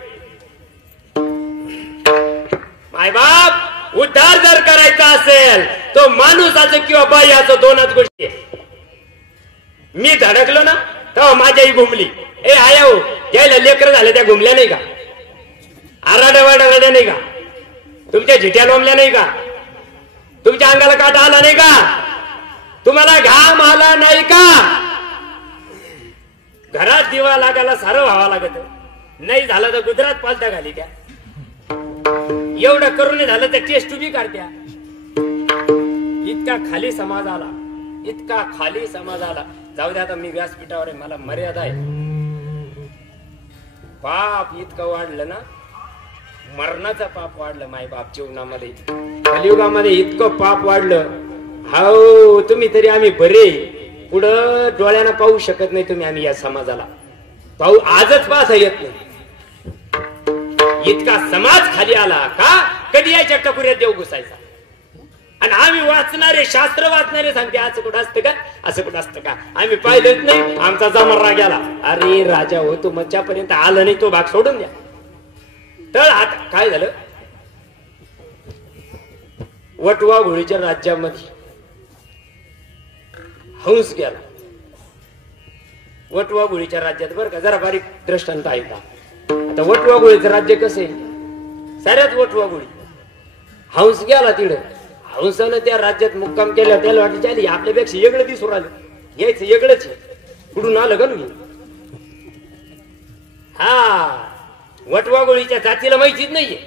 माय बाप, उद्धार जर करायचा असेल तो माणूसाचं किंवा बाईचं दोनच गोष्टी. मी धडकलो ना तेव्हा माझ्याही घुमली. ए आया हो, यायला लेकर झाले त्या घुमल्या नाही का? आराडवाडा नाही का? तुमच्या झिट्या लोंबल्या नाही का? तुमच्या अंगाला काटा आला नाही का? तुम्हाला घाम आला नाही का? घरात दिवा लागायला सारं व्हावं लागत, नाही झालं तर गुजरात पालत्या घाली त्या. एवढं करून झालं तर टेस्ट बी काढत्या. इतका खाली समाज आला, इतका खाली समाज आला. जाऊ दे, आता मी व्यासपीठावर आहे, मला मर्यादा आहे. पाप इतकं वाढलं ना, मरणाचं पाप वाढलं माय बाप जीवनामध्ये. कलियुगामध्ये इतकं पाप वाढलं. हो, तुम्ही तरी आम्ही बरे, पुढं डोळ्यानं पाहू शकत नाही तुम्ही. आम्ही या समाजाला पाहू आजच पाहता येत नाही. इतका समाज खाली आला का? कधी यायच्या टकुऱ्यात देव घुसायचा. आणि आम्ही वाचणारे, शास्त्र वाचणारे सांगते असं कुठं असतं का, असं कुठं असतं का? आम्ही पाहिलेच नाही, आमचा जमर गेला. अरे राजा हो, तो मज्जापर्यंत आला नाही, तो भाग सोडून द्या. तर आता काय झालं? वटवा घोळीच्या राज्यामध्ये हंस गेला. वटवा घोळीच्या राज्यात बरं का, जरा बारीक दृष्टांत ऐका. आता वटवा घोळीचं राज्य कसं आहे? साऱ्यात वटवा घोळी. हंस गेला तिकडं. हंसानं त्या राज्यात मुक्काम केला. त्याला वाटलं चाली आपल्यापेक्षा वेगळं दिसू राहिलं, यायचं वेगळंच आहे. कुठून आलं का तुम्ही? हा, वटवा गोळीच्या जातीला माहितीच नाहीये.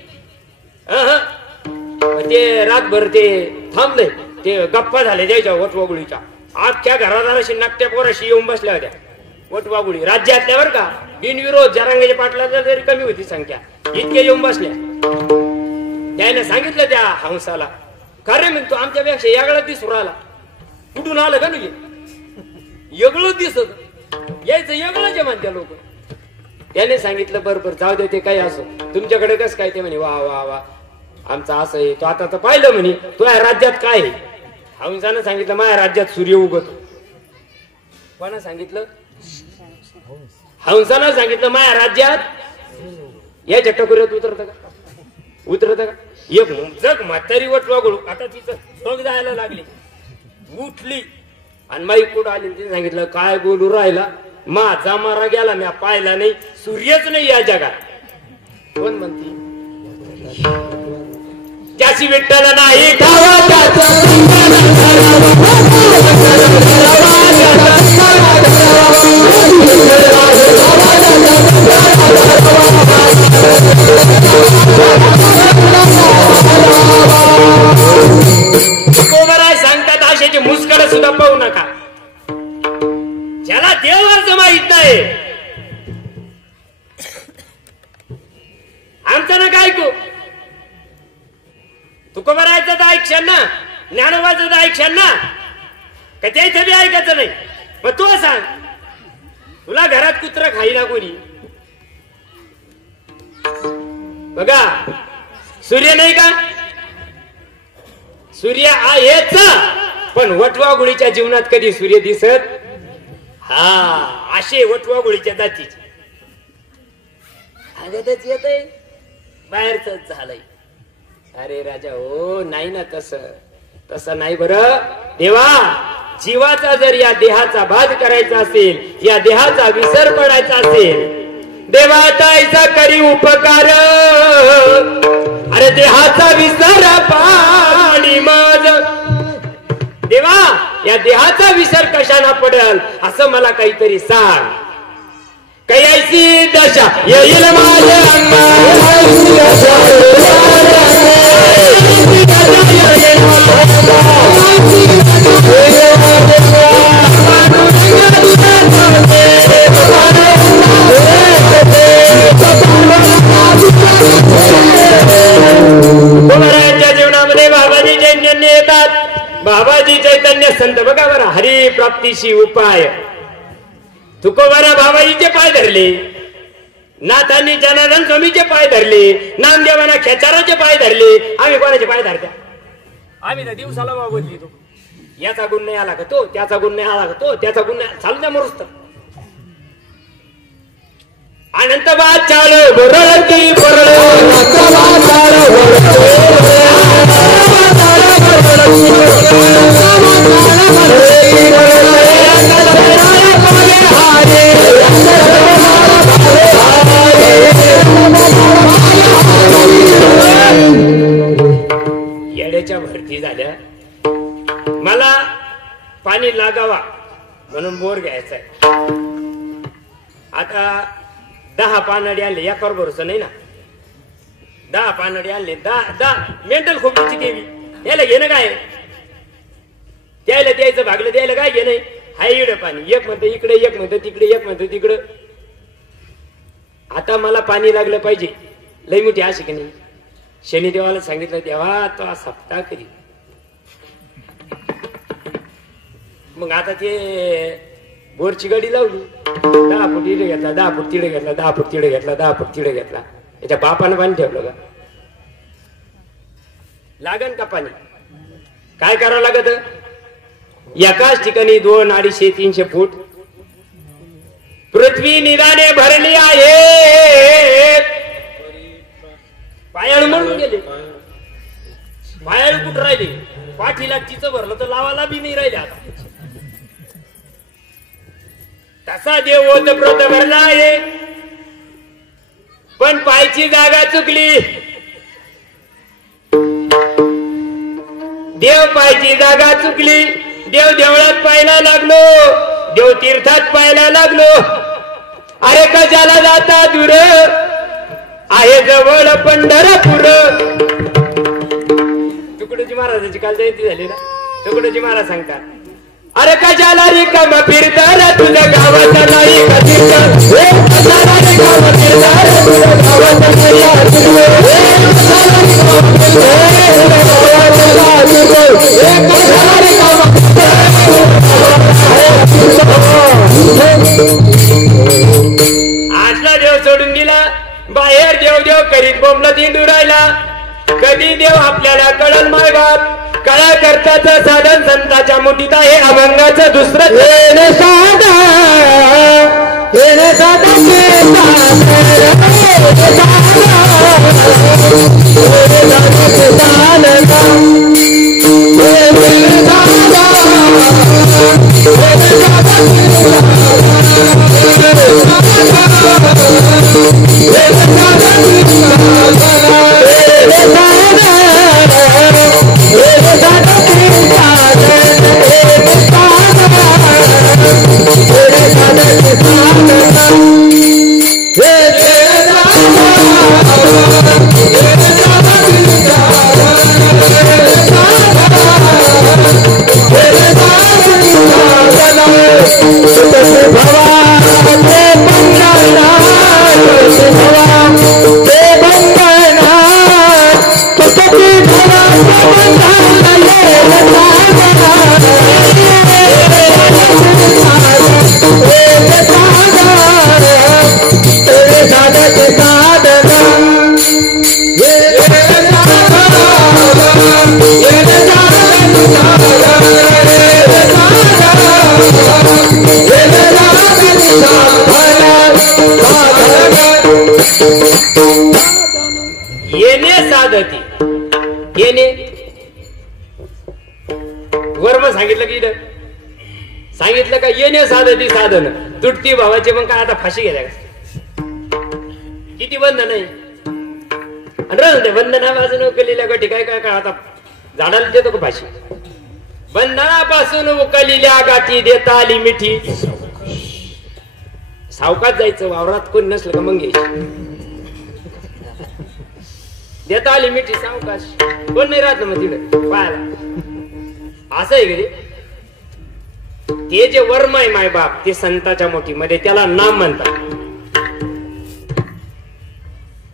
ते रातभर ते थांबले, ते गप्पा झाले द्यायच्या वटवा गोळीच्या. अख्ख्या घरादाराशी नाट्या पोराशी येऊन बसल्या होत्या वटवा गोळी राज्यातल्या बरं का. बिनविरोध जरांगेच्या पाटलाच्या तरी कमी होती संख्या, इतके येऊन बसल्या. त्याने सांगितलं त्या हंसाला, खरे म्हणतो आमच्यापेक्षा यागळा दिसू राहिला. कुठून आलं का नाही? वेगळंच दिसत, यायचं वेगळंच आहे म्हणत्या लोक. त्याने सांगितलं बरोबर जाऊ दे, ते काही असो, तुमच्याकडे कसं काय? ते म्हणे वा वा वा, आमचं असं आहे. तो आता तर पाहिलं म्हणे, तुझ्या राज्यात काय आहे? हंसानं सांगितलं माझ्या राज्यात सूर्य उगतो. कोणा सांगितलं? हंसानं सांगितलं माझ्या राज्यात. या टकुऱ्यात उतरत का? उतरत का? एक जग म्हातारी वटवा गोळू आता तिचं सोग जायला लागली, उठली आणि माई कुठं आली. तिने सांगितलं काय बोलू राहिला, माझा मारा गेला, मी पाहिला नाही, सूर्यच नाही या जगात. कोण म्हणती? ज्याची विठ्ठल नाही सांगतात आशेची मुस्कड सुद्धा पाहू नका. ज्याला देवाचं माहित नाही, आमचं ना काय ऐकू. तुकोबरायचं तर ऐकशान ना, ज्ञानोबाचं तर ऐकशान ना, का त्याचं बी ऐकायचं नाही. मग तू सांग, तुला घरात कुत्रा खाईना कोणी? बघा, सूर्य नाही का? सूर्य आहेच, पण वटवा गोळीच्या जीवनात कधी सूर्य दिसत? हा, असे वटवा गोळीच्या जातीचे आगतच येत आहे, बाहेरच झालंय. अरे राजा हो, नाही ना, तसं नाही. बरं देवा, जीवाचा जर या देहाचा बाध करायचा असेल, या देहाचा विसर पडायचा असेल, देवा ताईचा करी उपकार. अरे देहाचा विसर पाणी माझ, देवा या देहाचा विसर कशाला पडेल असं मला काहीतरी सांग. कैसी दशा येईल माझ्या जीवनामध्ये बाबाजी चैतन्य येतात. बाबाजी चैतन्य संत बघा बरं, हरी प्राप्तीशी उपाय. तुकोबारा बाबाजीचे पाय धरले, नाथांनी जनार्दन स्वामीचे पाय धरले, नामदेवाना खेचाराचे पाय धरले. आम्ही कोणाचे पाय धरत्या? आम्ही तर दिवसाला वागवत लिहितो. याचा गुण नाही आला का तो, त्याचा गुण नाही आला का तो, त्याचा गुण नाही, चालू द्या मरुस्त. अनंत वाचाळ बोरळती बोरळ, येड्याच्या भरती झाल्या. मला पाणी लागावा म्हणून बोर घ्यायचा आहे. आता 10 पानडी आणले, यावर भरोसा नाही ना. 10 पानडी आणले, 10 मेंटल खोपडीची देवी. याला घेणं काय? द्यायला द्यायचं, भागलं द्यायला काय घेणं? हाय इकडं पाणी, एक म्हणतं इकडे, एक म्हणतं तिकडे, एक म्हणतं तिकडं. आता मला पाणी लागलं पाहिजे, लई मोठी अशी की नाही. शनिदेवाला सांगितलं, देवा तो सप्ताह करी. मग आता ते बोरची गाडी लावली, 10 फूट इडे घेतला, 10 फूट तिडे घेतला, 10 फूट तिडे घेतला, 10 फूट तिडे घेतला. याच्या बापानं पाणी ठेवलं का? लागन का पाणी? काय करावं लागत? एकाच ठिकाणी 200, 250, 300 फूट पृथ्वी निराने भरली आहे. पायाळ म्हणून गेले, पायाळ कुठं राहिले? पाठीला तिचं भरलं तर लावाला बी नाही राहिले. आता तसा देव ओतप्रोत भरला आहे, पण पायची जागा चुकली. देव पायची जागा चुकली. देव देवळात पाहायला लागलो, देव तीर्थात पाहायला लागलो. अरे कशाला जाता दूर, आहे जवळ पंढरपूर. तुकडोजी महाराजांची काल जयंती झाली ना, तुकडोजी महाराज सांगतात, अरे कशाला रिकामा फिरता तुझ्या गावाचा नाही का तीर्थ. कशाला रिकामा फिरता तुझ्या गावाचा आजला देव सोडून गेला, बाहेर देव देव करीत बोंबला दिंडू राहिला. कधी देव आपल्याला कळल माय बाप. कळा करताचं साधन संताच्या मुठीत आहे, अभंगाचं दुसरं येणे साधा, येणे साधा येणे साधती. येणे वर्म सांगितलं की सांगितलं का येणे साधती साधन. तुटती भावाचे मग काय आता फाशी घ्यायला किती बंधन नाही. बंधना बाजून उकलेल्या गटी काय काय काय आता झाडाला देतो का फाशी. बंधनापासून उकलेल्या गाठी देता आली मिठी. सावकाश जायचं, वावरात कोण नसलं का मग घ्यायची. देता आली मिठी सावकाश, कोण नाही राहत मग तिकडे पाहायला. असं आहे घरी. ते जे वर्म आहे माय बाप ते संताच्या मोठी मध्ये त्याला नाम म्हणतात.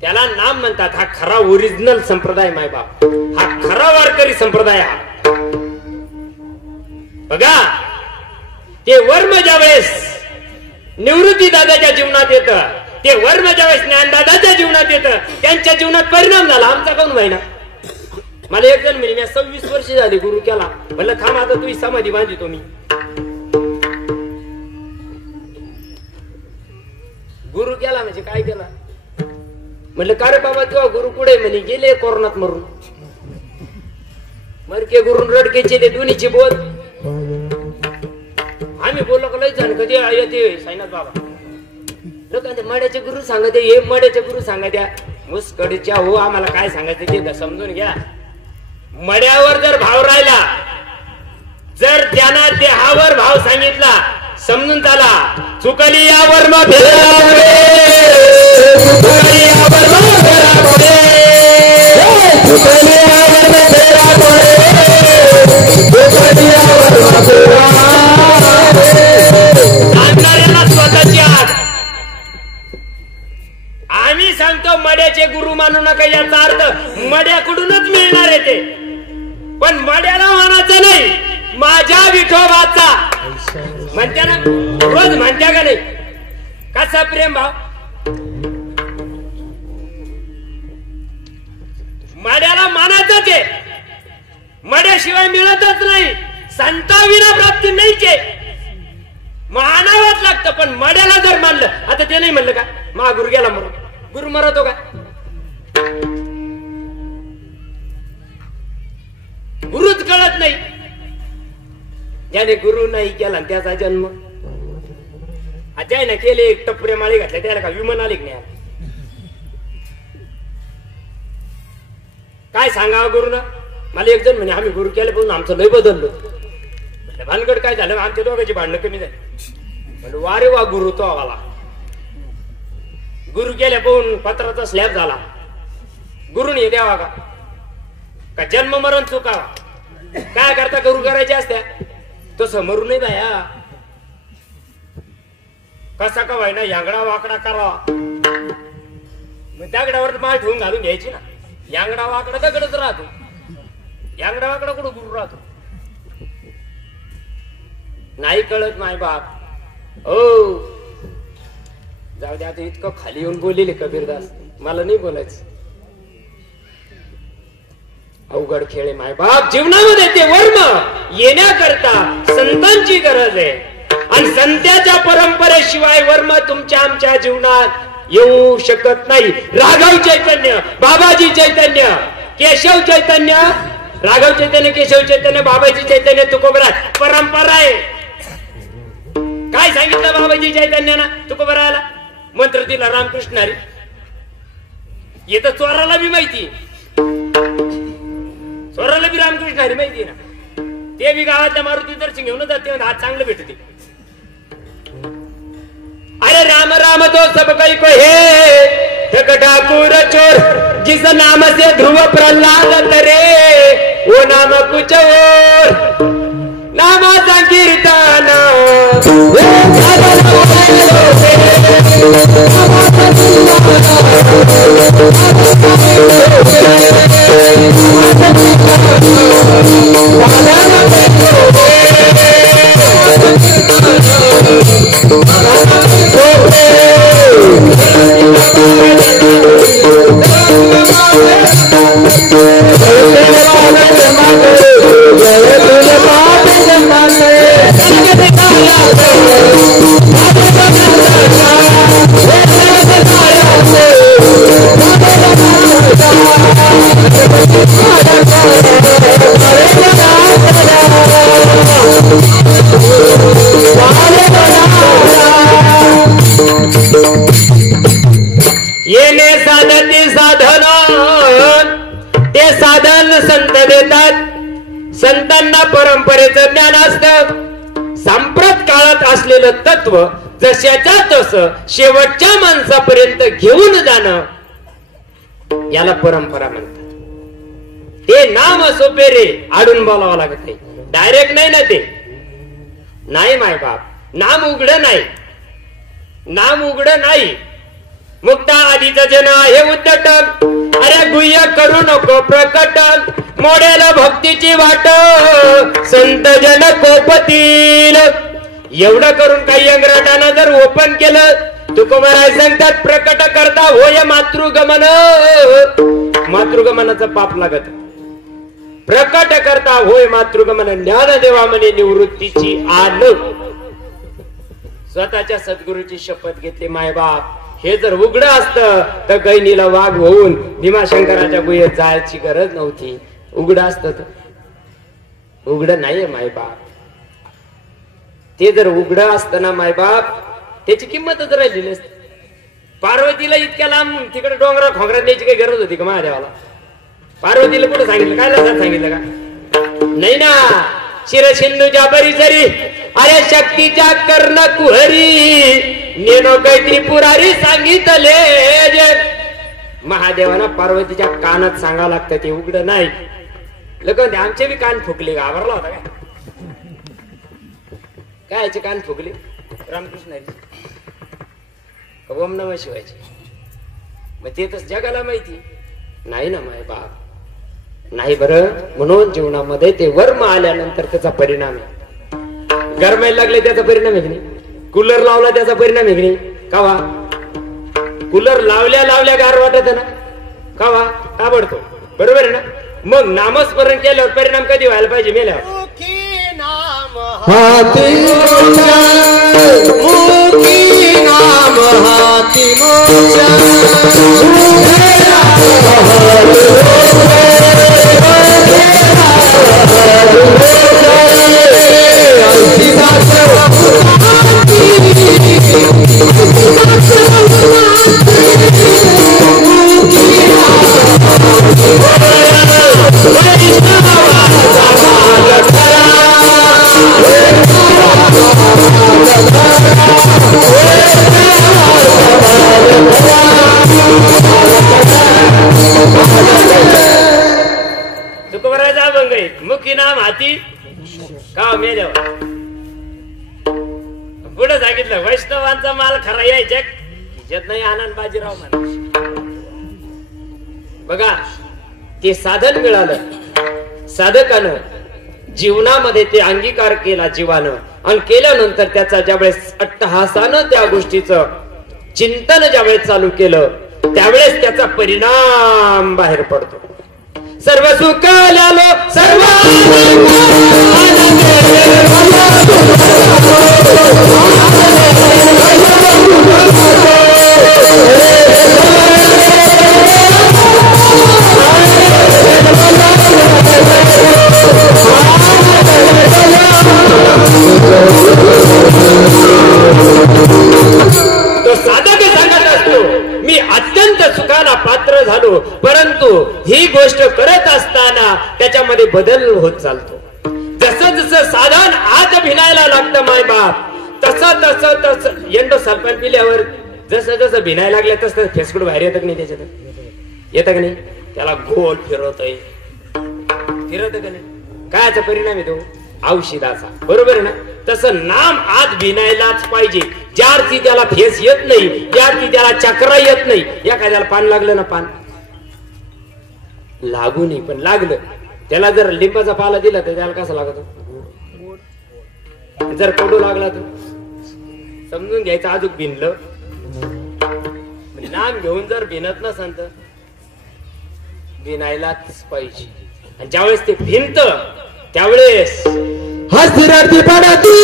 त्याला नाम म्हणतात. हा खरा ओरिजिनल संप्रदाय माय बाप. हा खरा वारकरी संप्रदाय. हा बघा ते वर्म ज्या वेळेस निवृत्ती दादाच्या जीवनात येतं, ते वर्म ज्या वेळेस ज्ञानदादाच्या जीवनात येतं, त्यांच्या जीवनात परिणाम झाला. आमचा काऊन व्हायना? मला एक जण म्हणजे 26 वर्ष झाली गुरु केला. म्हणलं थांब आता तुझी समाधी बांधितो मी. गुरु केला म्हणजे काय केला? म्हणलं का रे बाबा तुझा गुरु कुठे? म्हणे गेले कोरोनात मरून. मरके गुरु रडकेचे ते दोन्हीचे बोध. आम्ही बोललो का लय जाण कधी येते साईनाथ बाबा लोकांचे मड्याचे गुरु सांगत हे मड्याचे गुरु सांगत या मुसकडीच्या हो आम्हाला काय सांगायचं ते समजून घ्या. मड्यावर जर भाव राहिला, जर त्यांना देहावर भाव सांगितला, समजून चाला. चुकली यावर मग स्वतःची आग. आम्ही सांगतो मड्याचे गुरु मानू नका, याचा अर्थ मड्याकडूनच मिळणार आहे ते. पण मड्याला मानायचं नाही, माझ्या विठोबाचा म्हणत्या ना, रोज म्हणत्या का नाही? कसा प्रेम भाव? मड्याला मानायचंच आहे, मड्याशिवाय मिळतच नाही. संताविना प्राप्ती नाहीच आहे, मानावंच लागतं. पण मड्याला जर मानलं, आता ते नाही म्हणलं का मा गुरु गेला मरून, गुरु मरतो का? गुरुच कळत नाही. ज्याने गुरु नाही केला त्याचा जन्म, ज्याने केले एक टपरे माळी घातले त्याला का विमान आले नाही? काय सांगावं गुरुना? मला एक जण म्हणे आम्ही गुरु केले पण आमचं लय बदललो. भानगड काय झालं? आमच्या दोघांची भांडणं कमी झाली. म्हणजे वारे वा गुरु तो आला. गुरु केल्या पाहून पत्राचा स्लॅब झाला. गुरुने द्यावा का जन्म मरण चुकावा? काय करता गुरु करायचे असत्या तसं मरू नाही बाया. कसा का व्हायना यांगडा वाकडा करावा. मग दगडावर माळ ठेवून घालून घ्यायची ना. यांगडा वाकडा दगडच राहतो. यांगडा वाकडा कुठं गुरु राहतो? नाही कळत माय बाप. ओ जाऊ दे आता. इतकं खाली येऊन बोललेले कबीरदास, मला नाही बोलायचं. अवघड खेळ माय बाप. जीवनामध्ये ते वर्म येण्याकरता संतांची गरज आहे. आणि संतांच्या परंपरेशिवाय वर्म तुमच्या आमच्या जीवनात येऊ शकत नाही. राघव चैतन्य, बाबाजी चैतन्य, केशव चैतन्य, राघव चैतन्य, केशव चैतन्य, बाबाजी चैतन्य, तुकोबरा परंपरा आहे. काय सांगितलं बाबाजी चैतन्याना तुकोबराला? मंत्र दिला रामकृष्णारी. येत चोराला बी माहिती, चोराला बी रामकृष्णारी माहिती ना. ते बी गावातल्या मारुती दर्शन घेऊन जाते, हात चांगलं भेटते. अरे राम राम तो सब कई को हे ठाकुर चोर, जिस नाम से ध्रुव प्रहलाद तरे, वो नाम कुछ और नामा संकीर्तन. येणे साधती साधन, ते साधन संत देतात. संतांना परंपरेचं ज्ञान असतं. सांप्रत काळात असलेलं तत्व जशाच्या तसं शेवटच्या माणसापर्यंत घेऊन जाणं, याला परंपरा म्हणतात. ते नाम सोपेरे आडून बोलावं लागत नाही. डायरेक्ट नाही ना. ते नाही माय बाप. नाम उघड नाही, नाम उघड नाही. मुक्ता आधीच जन हे उद्धट, अरे गुह्य करू नको प्रकट. मोडेल भक्तीची वाट संत जन कोपतील. एवढं करून काही अंगराटानं जर ओपन केलं तुकोबाराय सांगतात प्रकट करता होय मातृगमन. मातृगमनाचं पाप लागत. प्रकट करता होय मातृगमन ज्ञानदेवा म्हणे निवृत्तीची आन. स्वतःच्या सद्गुरूची शपथ घेतली मायबाप. हे जर उघड असतं तर गैनीला वाघ होऊन भीमाशंकराच्या गुहेत जायची गरज नव्हती. उघड असतं तर उघड नाहीये मायबाप. ते जर उघड असतं ना मायबाप त्याची किंमतच राहिली नसती. पार्वतीला इतक्या लांब तिकडे डोंगरा खोंगरात न्यायची काही गरज होती का महादेवाला? पार्वतीला कुठं सांगितलं? काय लक्षात सांगितलं का? नाही ना. शिरसिंधूच्या परिसरी अरे शक्तीच्या कर्ण कुहरी नेनो कैत्री पुरारी सांगितले. महादेवाला पार्वतीच्या कानात सांगावं लागतं. ते उघड नाही. लोक आमचे बी कान फुकले. घाबरला होता काय? काय याचे कान फुकले? रामकृष्ण ओम नमः शिवायचे. मग ते तर जगाला माहिती नाही ना माय बाप. नाही बरं. म्हणून जीवनामध्ये ते वर्म आल्यानंतर त्याचा परिणाम आहे. गरमायला लागले त्याचा परिणाम आहे की नाही? कूलर लावला त्याचा परिणाम आहे की नाही? कावा कूलर लावल्या लावल्या गार वाटत ना? कावा ताबडतो. बरोबर आहे ना? मग नामस्मरण केल्यावर परिणाम कधी व्हायला पाहिजे? मेल्यावर. हाती मोजा मुखी नाम हाती मोजा मुखी नाम हाती का मेल्यावर. पुढे सांगितलं वैष्णवांचा माल खरा यायच्या खिशात नाही. आनंद बाजीराव म्हणा. बघा ते साधन मिळालं साधकानं. जीवनामध्ये ते अंगीकार केला जीवानं. आणि केल्यानंतर त्याचा ज्यावेळेस अट्टहासानं त्या गोष्टीचं चिंतन ज्यावेळेस चालू केलं त्यावेळेस त्याचा परिणाम बाहेर पडतो. सर्व सुख आलो सर्व तो साधक सांगत असतो मी अत्यंत सुखाला पात्र झालो. परंतु ही गोष्ट करत असताना त्याच्यामध्ये बदल होत चालतो. जसं जसं साधन आत भिनायला लागतं माय बाप तसं तसं तसं यंड सरपण पिल्यावर जसं जसं भिनायला लागलं तसं फेसकुड बाहेर येतं की नाही? त्याच्यात येतं का नाही? त्याला गोल फिरवतोय. फिरत का नाही? कायचा परिणाम येतो? औषधाचा. बरोबर आहे ना? तसं नाम आत भिनायलाच पाहिजे. ज्यार्थी त्याला फेस येत नाही ज्यार्थी त्याला चक्र येत नाही. एखाद्याला पान लागलं ना, पान लागू नाही पण लागलं त्याला जर लिंबाचा पाला दिला तर त्याला कसं लागतो? जर कडू लागला तर समजून घ्यायचं अजून भिनलं. नाम घेऊन जर भिनत नसन तर भिनायलाच पाहिजे. आणि ज्यावेळेस ते भिंत त्यावेळेस हस्तिरार्थी पडती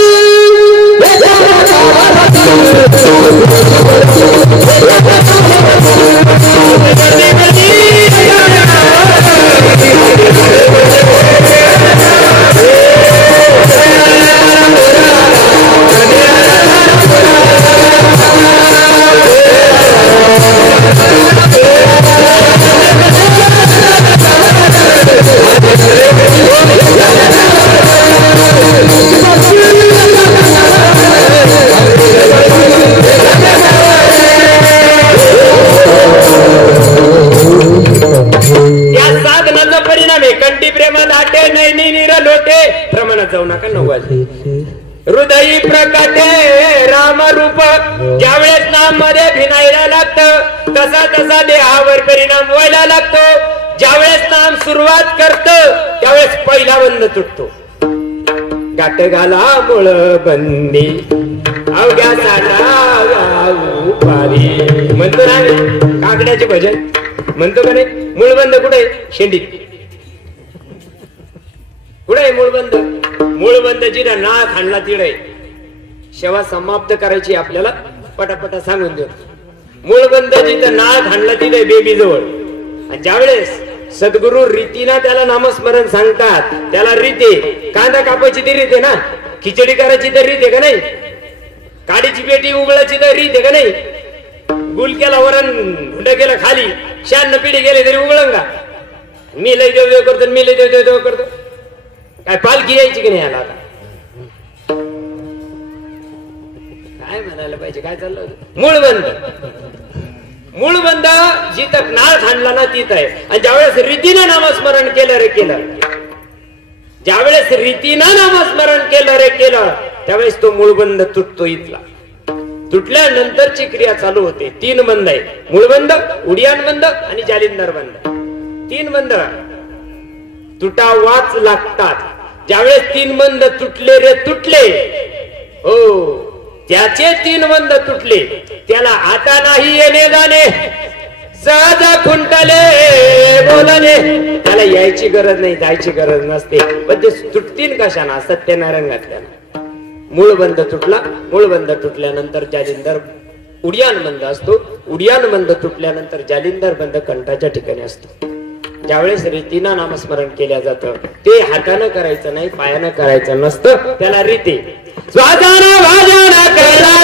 जाऊ नका. नव्वद हृदयी प्रकाटे राम रूप ज्यावेळेस नाम मध्ये भिनायला लागतं तसा तसा देहावर परिणाम व्हायला लागतो. ज्यावेळेस नाम सुरुवात करत त्यावेळेस पहिला बंद तुटतो. गाठ घाला मुळ बंदी अवघ्या साठा पारी म्हणतो ना काकड्याचे भजन म्हणतो का नाही. मूळबंद कुठे शेंडीत कुठे मूळबंद. मूळबंद जिरा नाळ खांडला तिडे सेवा समाप्त करायची आपल्याला पटापटा सांगून देऊ. मूळबंद जिथं नाळ खांडला तिथे बेबी जवळ. आणि ज्यावेळेस सद्गुरु रीतीना त्याला नामस्मरण सांगतात त्याला रीते. कांदा कापायची ती रीते ना, खिचडी करायची तर रीते का नाही, काडीची पेटी उघडायची तर रीते का नाही, गुलक्याला वरण हुंड केलं खाली 96 पिढी गेले तरी उघडन का. मी लय देव देव करतो मी लय देव देव करतो. काय पालखी यायची की नाही याला आता. काय म्हणायला पाहिजे काय चाललं होतं. मूळबंद. मूळबंद जिथं नाळ खांडला ना तिथं आहे. आणि ज्यावेळेस रीतीनं नामस्मरण केलं रे केलं, ज्यावेळेस रीतीनं नामस्मरण केलं रे केलं त्यावेळेस तो मूळबंद तुटतो. इथला तुटल्यानंतरची क्रिया चालू होते. 3 बंद आहे. मूळबंद, उडियान बंद आणि जालिंदर बंद. 3 बंद तुटावाच लागतात. ज्यावेळेस 3 बंद तुटले रे तुटले, हो त्याचे 3 बंद तुटले त्याला आता नाही येणे जाणे, सहज खुंटले बोलणे. त्याला यायची गरज नाही जायची गरज नसते. पण ते तुटतील कशाना सत्यनारायण घातल्यानं. मूळबंद तुटला. मूळबंद तुटल्यानंतर जालिंदर उडियान बंद असतो. उडियान बंद तुटल्यानंतर जालिंदर बंद कंठाच्या ठिकाणी असतो. ज्यावेळेस रीतीनं नामस्मरण केल्या जातं ते हातानं करायचं नाही, पायानं करायचं नसतं. त्याला रीती स्वादाना भाजना करा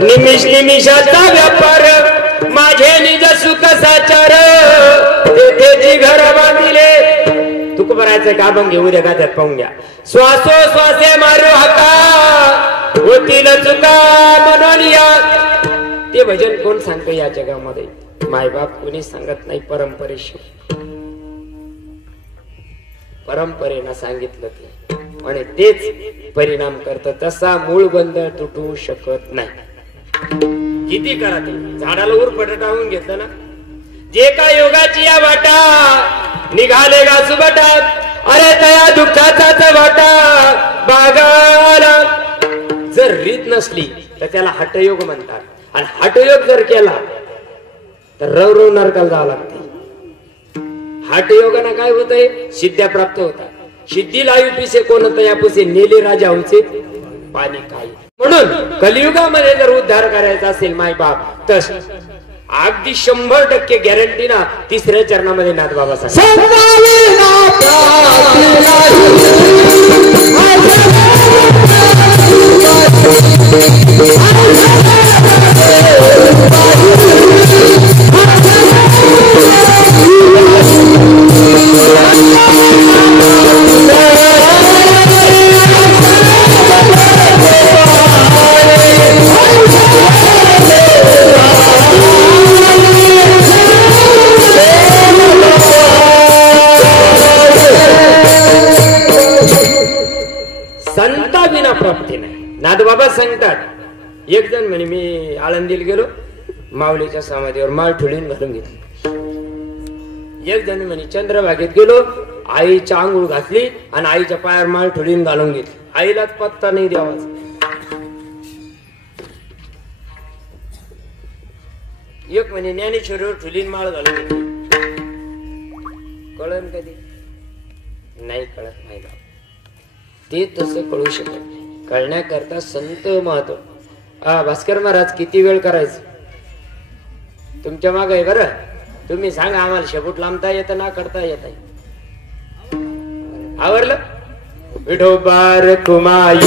निमिष निमिषाचा व्यापार माझे निज सुख साचार तेथेची घर बांधिले. तुक भरायचं का बंग घेऊ दे गात्यात पाहून घ्या. श्वासो श्वासे मारू हाका होतील चुका म्हणून या. ते भजन कोण सांगतं या जगामध्ये. मायबाप कोणी सांगत नाही. परंपरेशी परंपरेनं सांगितलं ते आणि तेच परिणाम करत. तसा मूळबंद तुटू शकत नाही. किती करा ते झाडाला उर पटटावून घेतलं ना. जे काय योगाची या वाटा निघाले गा सुबटा, अरे तया दुःखाचाच वाटा बागाला. जर रीत नसली तर त्याला हठयोग म्हणतात. आणि हठयोग जर केला तर रवरव नरकाला जावं लागते. हठयोगानं काय होतंय सिद्ध्या प्राप्त होतात. सिद्धी लायू पिसे कोण तयापुसे नेले राजा उंचे पाणी काही. म्हणून कलियुगामध्ये जर उद्धार करायचा असेल मायबाप तर अगदी 100% गॅरंटी ना 3ऱ्या चरणामध्ये नाथबाबा सांगतात. संता विना प्राप्ती नाही. नाथबाबा सांगतात. एक जण म्हणे मी आळंदीला गेलो माऊलीच्या समाधीवर माळ ठुलीन घालून घेतली. एक जण म्हणे चंद्रभागेत गेलो आईच्या आंघोळ घातली आणि आईच्या पायावर माळ ठुलीन घालून घेतली. आईलाच पत्ता नाही द्यावाचा. एक म्हणे ज्ञानेश्वरीवर ठुलीन माळ घालून घेतली. कळन कधी नाही कळत नाही. ते तसं कळू शकत नाही. कळण्याकरता संत महत्व. भास्कर महाराज किती वेळ करायचं तुमच्या माग आहे बरं. तुम्ही सांगा आम्हाला शेपूट लांबता येतं ना करता येत आहे. आवरलं विठोबार कुमाई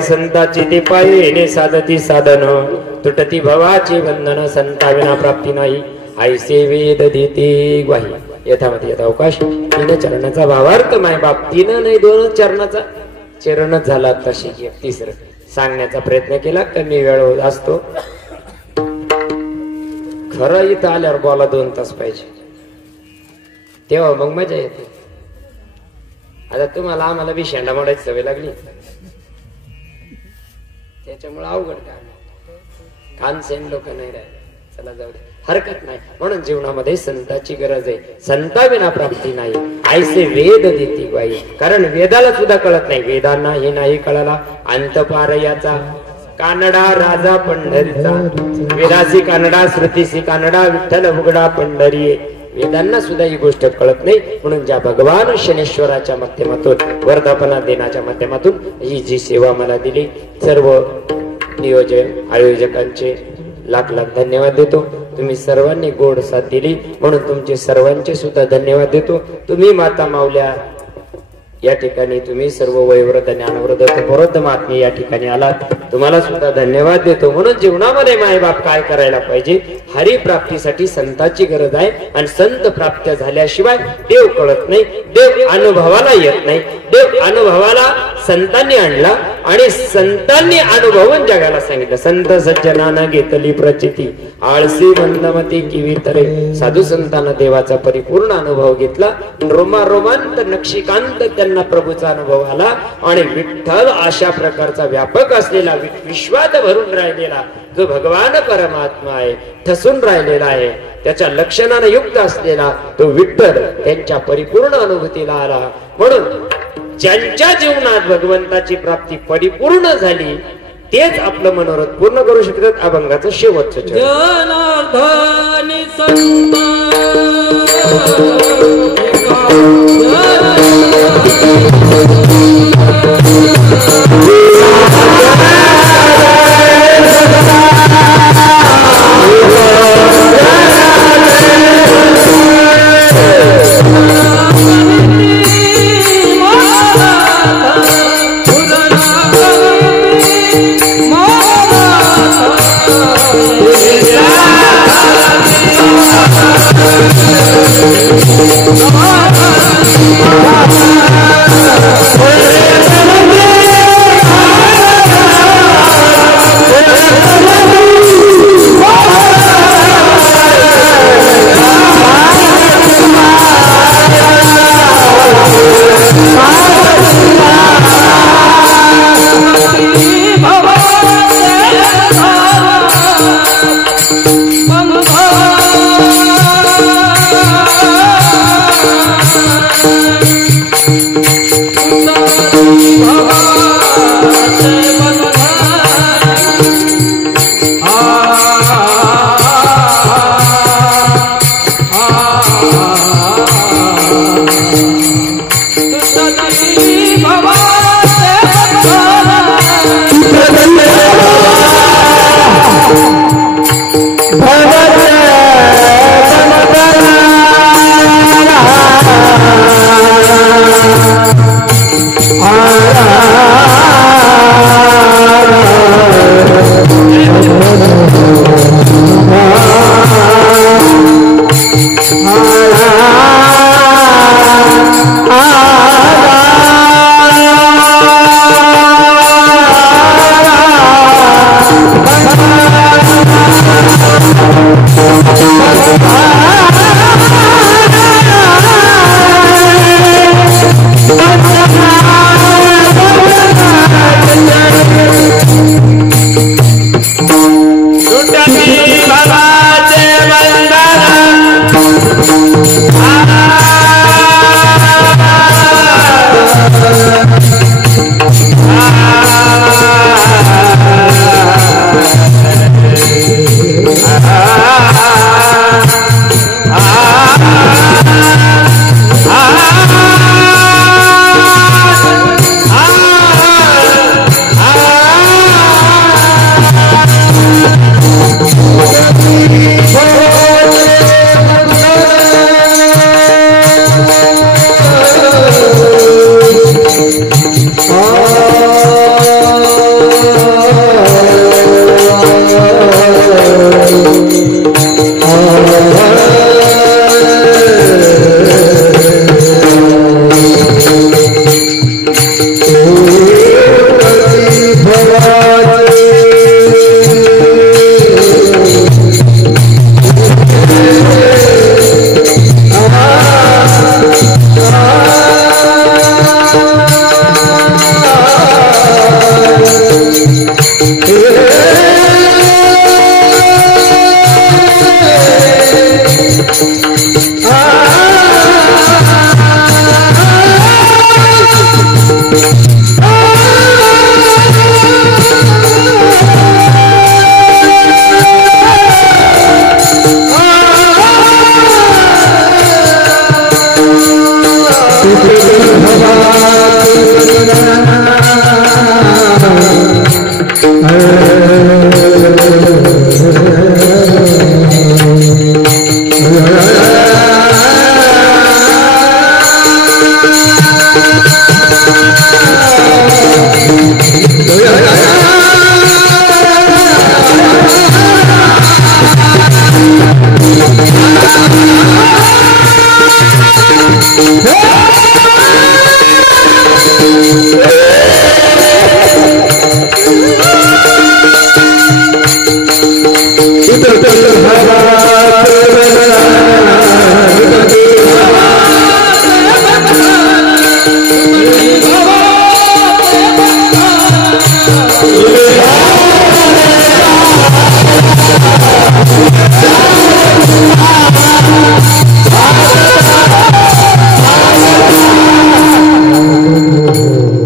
संताची ते पाये साधती साधन तुटती भवाची बंधन संताविना प्राप्ती नाही ऐसे वेद देते ग्वाही. यथामती यथा अवकाश. 3 चरणाचा भावार्थ माय बाप 3 नाही 2 चरणाचा चरणच झाला. तशी 3 सांगण्याचा प्रयत्न केला. कमी वेळ असतो खरं. इथं आल्यावर बोला 2 तास पाहिजे तेव्हा मग मजा येते. आता तुम्हाला आम्हाला बी शेंडा मोडायची सवय लागली त्याच्यामुळे अवघड कान सेन लोक नाही राहिले. चला जाऊ दे हरकत नाही. म्हणून जीवनामध्ये संताची गरज आहे. संताविना प्राप्ती नाही ऐसे वेद देती बाई. कारण वेदाला सुद्धा कळत नाही. वेदांना हे नाही कळाला अंतपार याचा कानडा राजा पंढरीचा. वेदासी कानडा श्रुतीसी कानडा विठ्ठल उघडा पंढरी. वेदांना सुद्धा ही गोष्ट कळत नाही. म्हणून ज्या भगवान शनेश्वराच्या माध्यमातून वर्धापना दिनाच्या माध्यमातून ही जी सेवा मला दिली सर्व नियोजन आयोजकांचे लाख लाख धन्यवाद देतो. तुम्ही सर्वांनी गोड साथ दिली म्हणून तुमचे सर्वांचे सुद्धा धन्यवाद देतो. तुम्ही माता माऊल्या या ठिकाणी तुम्ही सर्व वयोवृद्ध ज्ञानवृद्ध प्रवृद्ध महात्मे या ठिकाणी आलात. तुम्हाला सुद्धा धन्यवाद देतो. म्हणून जीवनामध्ये मायबाप काय करायला पाहिजे. हरिप्राप्तीसाठी संताची गरज आहे. आणि संत प्राप्त झाल्याशिवाय देव कळत नाही. देव अनुभवाला येत नाही. देव अनुभवाला संतांनी आणला आणि संतांनी अनुभवून जगाला सांगितलं. संत सज्जनानं घेतली प्रचिती आळसी मंदमती किवी तरे. साधू संतांना देवाचा परिपूर्ण अनुभव घेतला. रोमांत नक्षिकांत त्यांना प्रभूचा अनुभव आला. आणि विठ्ठल अशा प्रकारचा व्यापक असलेला विश्वात भरून राहिलेला जो भगवान परमात्मा आहे ठसून राहिलेला आहे त्याच्या लक्षणाने युक्त असलेला तो विठ्ठल त्यांच्या परिपूर्ण अनुभूतीला आला. म्हणून ज्यांच्या जीवनात भगवंताची प्राप्ती परिपूर्ण झाली तेच आपलं मनोरथ पूर्ण करू शकतात. अभंगाचं शेवटचं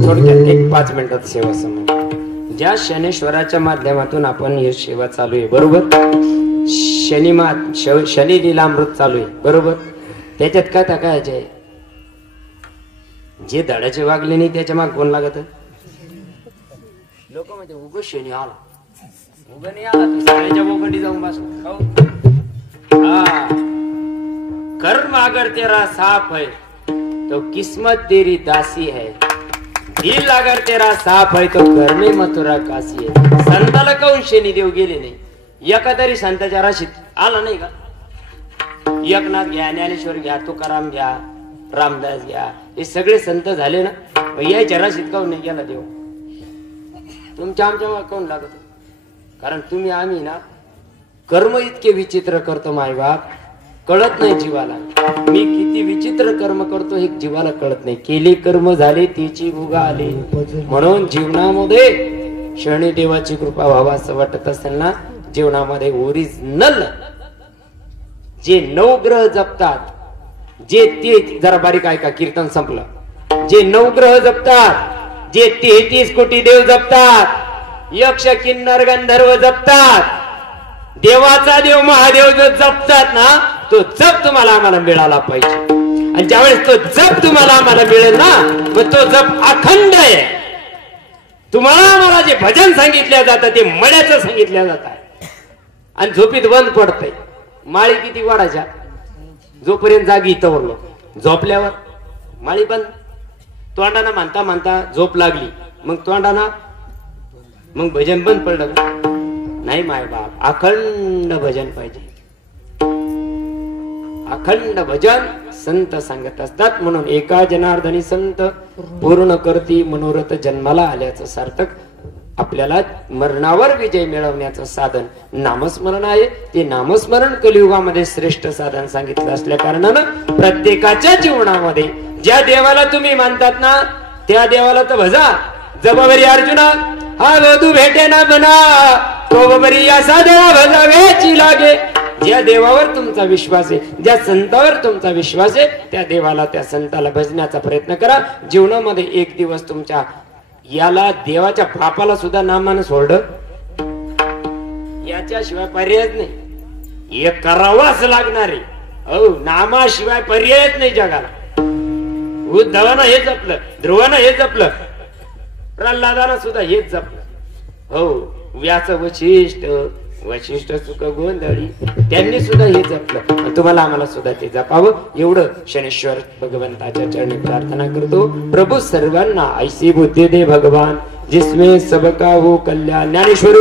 थोडक्यात एक 5 मिनिटात सेवा समोर ज्या शनेश्वराच्या माध्यमातून आपण ही सेवा चालू आहे बरोबर. शनी लीलामृत चालू आहे बरोबर. त्याच्यात काय टाकायचे आहे जे धडाचे वागले नाही त्याच्या माग कोण लागत. लोक म्हणजे उग शनी आला उग नाही आला तू सगळ्याच्या बोकंडी जाऊन बस. कर्म अगर तेरा साफ है तो किस्मत तेरी दासी है. दिल अगर तेरा साफ है तो घर में मथुरा काशी है. संताला काऊन शनी देव गेले नाही. एका तरी संताच्या राशीत आला नाही का. एकनाथ घ्या ज्ञानेश्वर घ्या तुकाराम घ्या रामदास घ्या हे सगळे संत झाले ना. याच्या राशीत काऊन नाही गेला देव. तुमच्या आमच्या मग काऊन लागत. कारण तुम्ही आम्ही ना कर्म इतके विचित्र करतो मायबाप कळत नाही जीवाला. मी किती विचित्र कर्म करतो हे जीवाला कळत नाही. केले कर्म झाले त्याची उगा आले. म्हणून जीवनामध्ये शनी देवाची कृपा व्हावा असं वाटत असेल ना. जीवनामध्ये ओरिजिनल जे 9 ग्रह जपतात जे ते जरा बारीक ऐका कीर्तन संपलं. जे 9 ग्रह जपतात जे 33 कोटी देव जपतात यक्ष किन्नर गंधर्व जपतात देवाचा देव महादेव जो जपतात ना तो जप तुम्हाला आम्हाला मिळाला पाहिजे. आणि ज्यावेळेस तो जप तुम्हाला आम्हाला मिळेल ना मग तो जप अखंड आहे. तुम्हाला आम्हाला जे भजन सांगितलं जातं ते मड्याचं सांगितलं जात आहे. आणि झोपीत बंद पडतंय. माळी किती वाढायच्या जोपर्यंत जागी इथं वरलो झोपल्यावर माळी बंद. तोंडाना म्हणता म्हणता झोप लागली मग तोंडाना मग भजन बंद पडलं का नाही. माय बाप अखंड भजन पाहिजे. अखंड भजन संत सांगत असतात. म्हणून एका जनार्दनी संत पूर्ण करती मनोरथ जन्माला आल्याचं सार्थक. आपल्याला मरणावर विजय मिळवण्याचं साधन नामस्मरण आहे. ते नामस्मरण कलियुगामध्ये श्रेष्ठ साधन सांगितलं असल्या कारणानं प्रत्येकाच्या जीवनामध्ये ज्या देवाला तुम्ही मानतात ना त्या देवाला तर भजा. जबाबरी अर्जुना हा वधू भेटे ना बना तो बरी असा देवा भजावेची लागे. ज्या देवावर तुमचा विश्वास आहे ज्या संतावर तुमचा विश्वास आहे त्या देवाला त्या संताला भजण्याचा प्रयत्न करा. जीवनामध्ये एक दिवस तुमच्या याला देवाच्या बापाला सुद्धा नामानं सोडलं याच्याशिवाय पर्यायच नाही. हे करावाच लागणार आहे. हो नामाशिवाय पर्यायच नाही जगाला. उद्धवानं हे जपलं ध्रुवानं हे जपलं प्रल्हादानं सुद्धा हेच जपलं. हो व्यास वशिष्ठ सुख गोंधळी त्यांनी सुद्धा हे जपलं. तुम्हाला आम्हाला सुद्धा ते जपावं एवढं शनेश्वर भगवंताच्या चरणी प्रार्थना करतो. प्रभू सर्वांना ऐसी बुद्धी दे भगवान जिसमें सबका हो कल्याण. ज्ञानेश्वर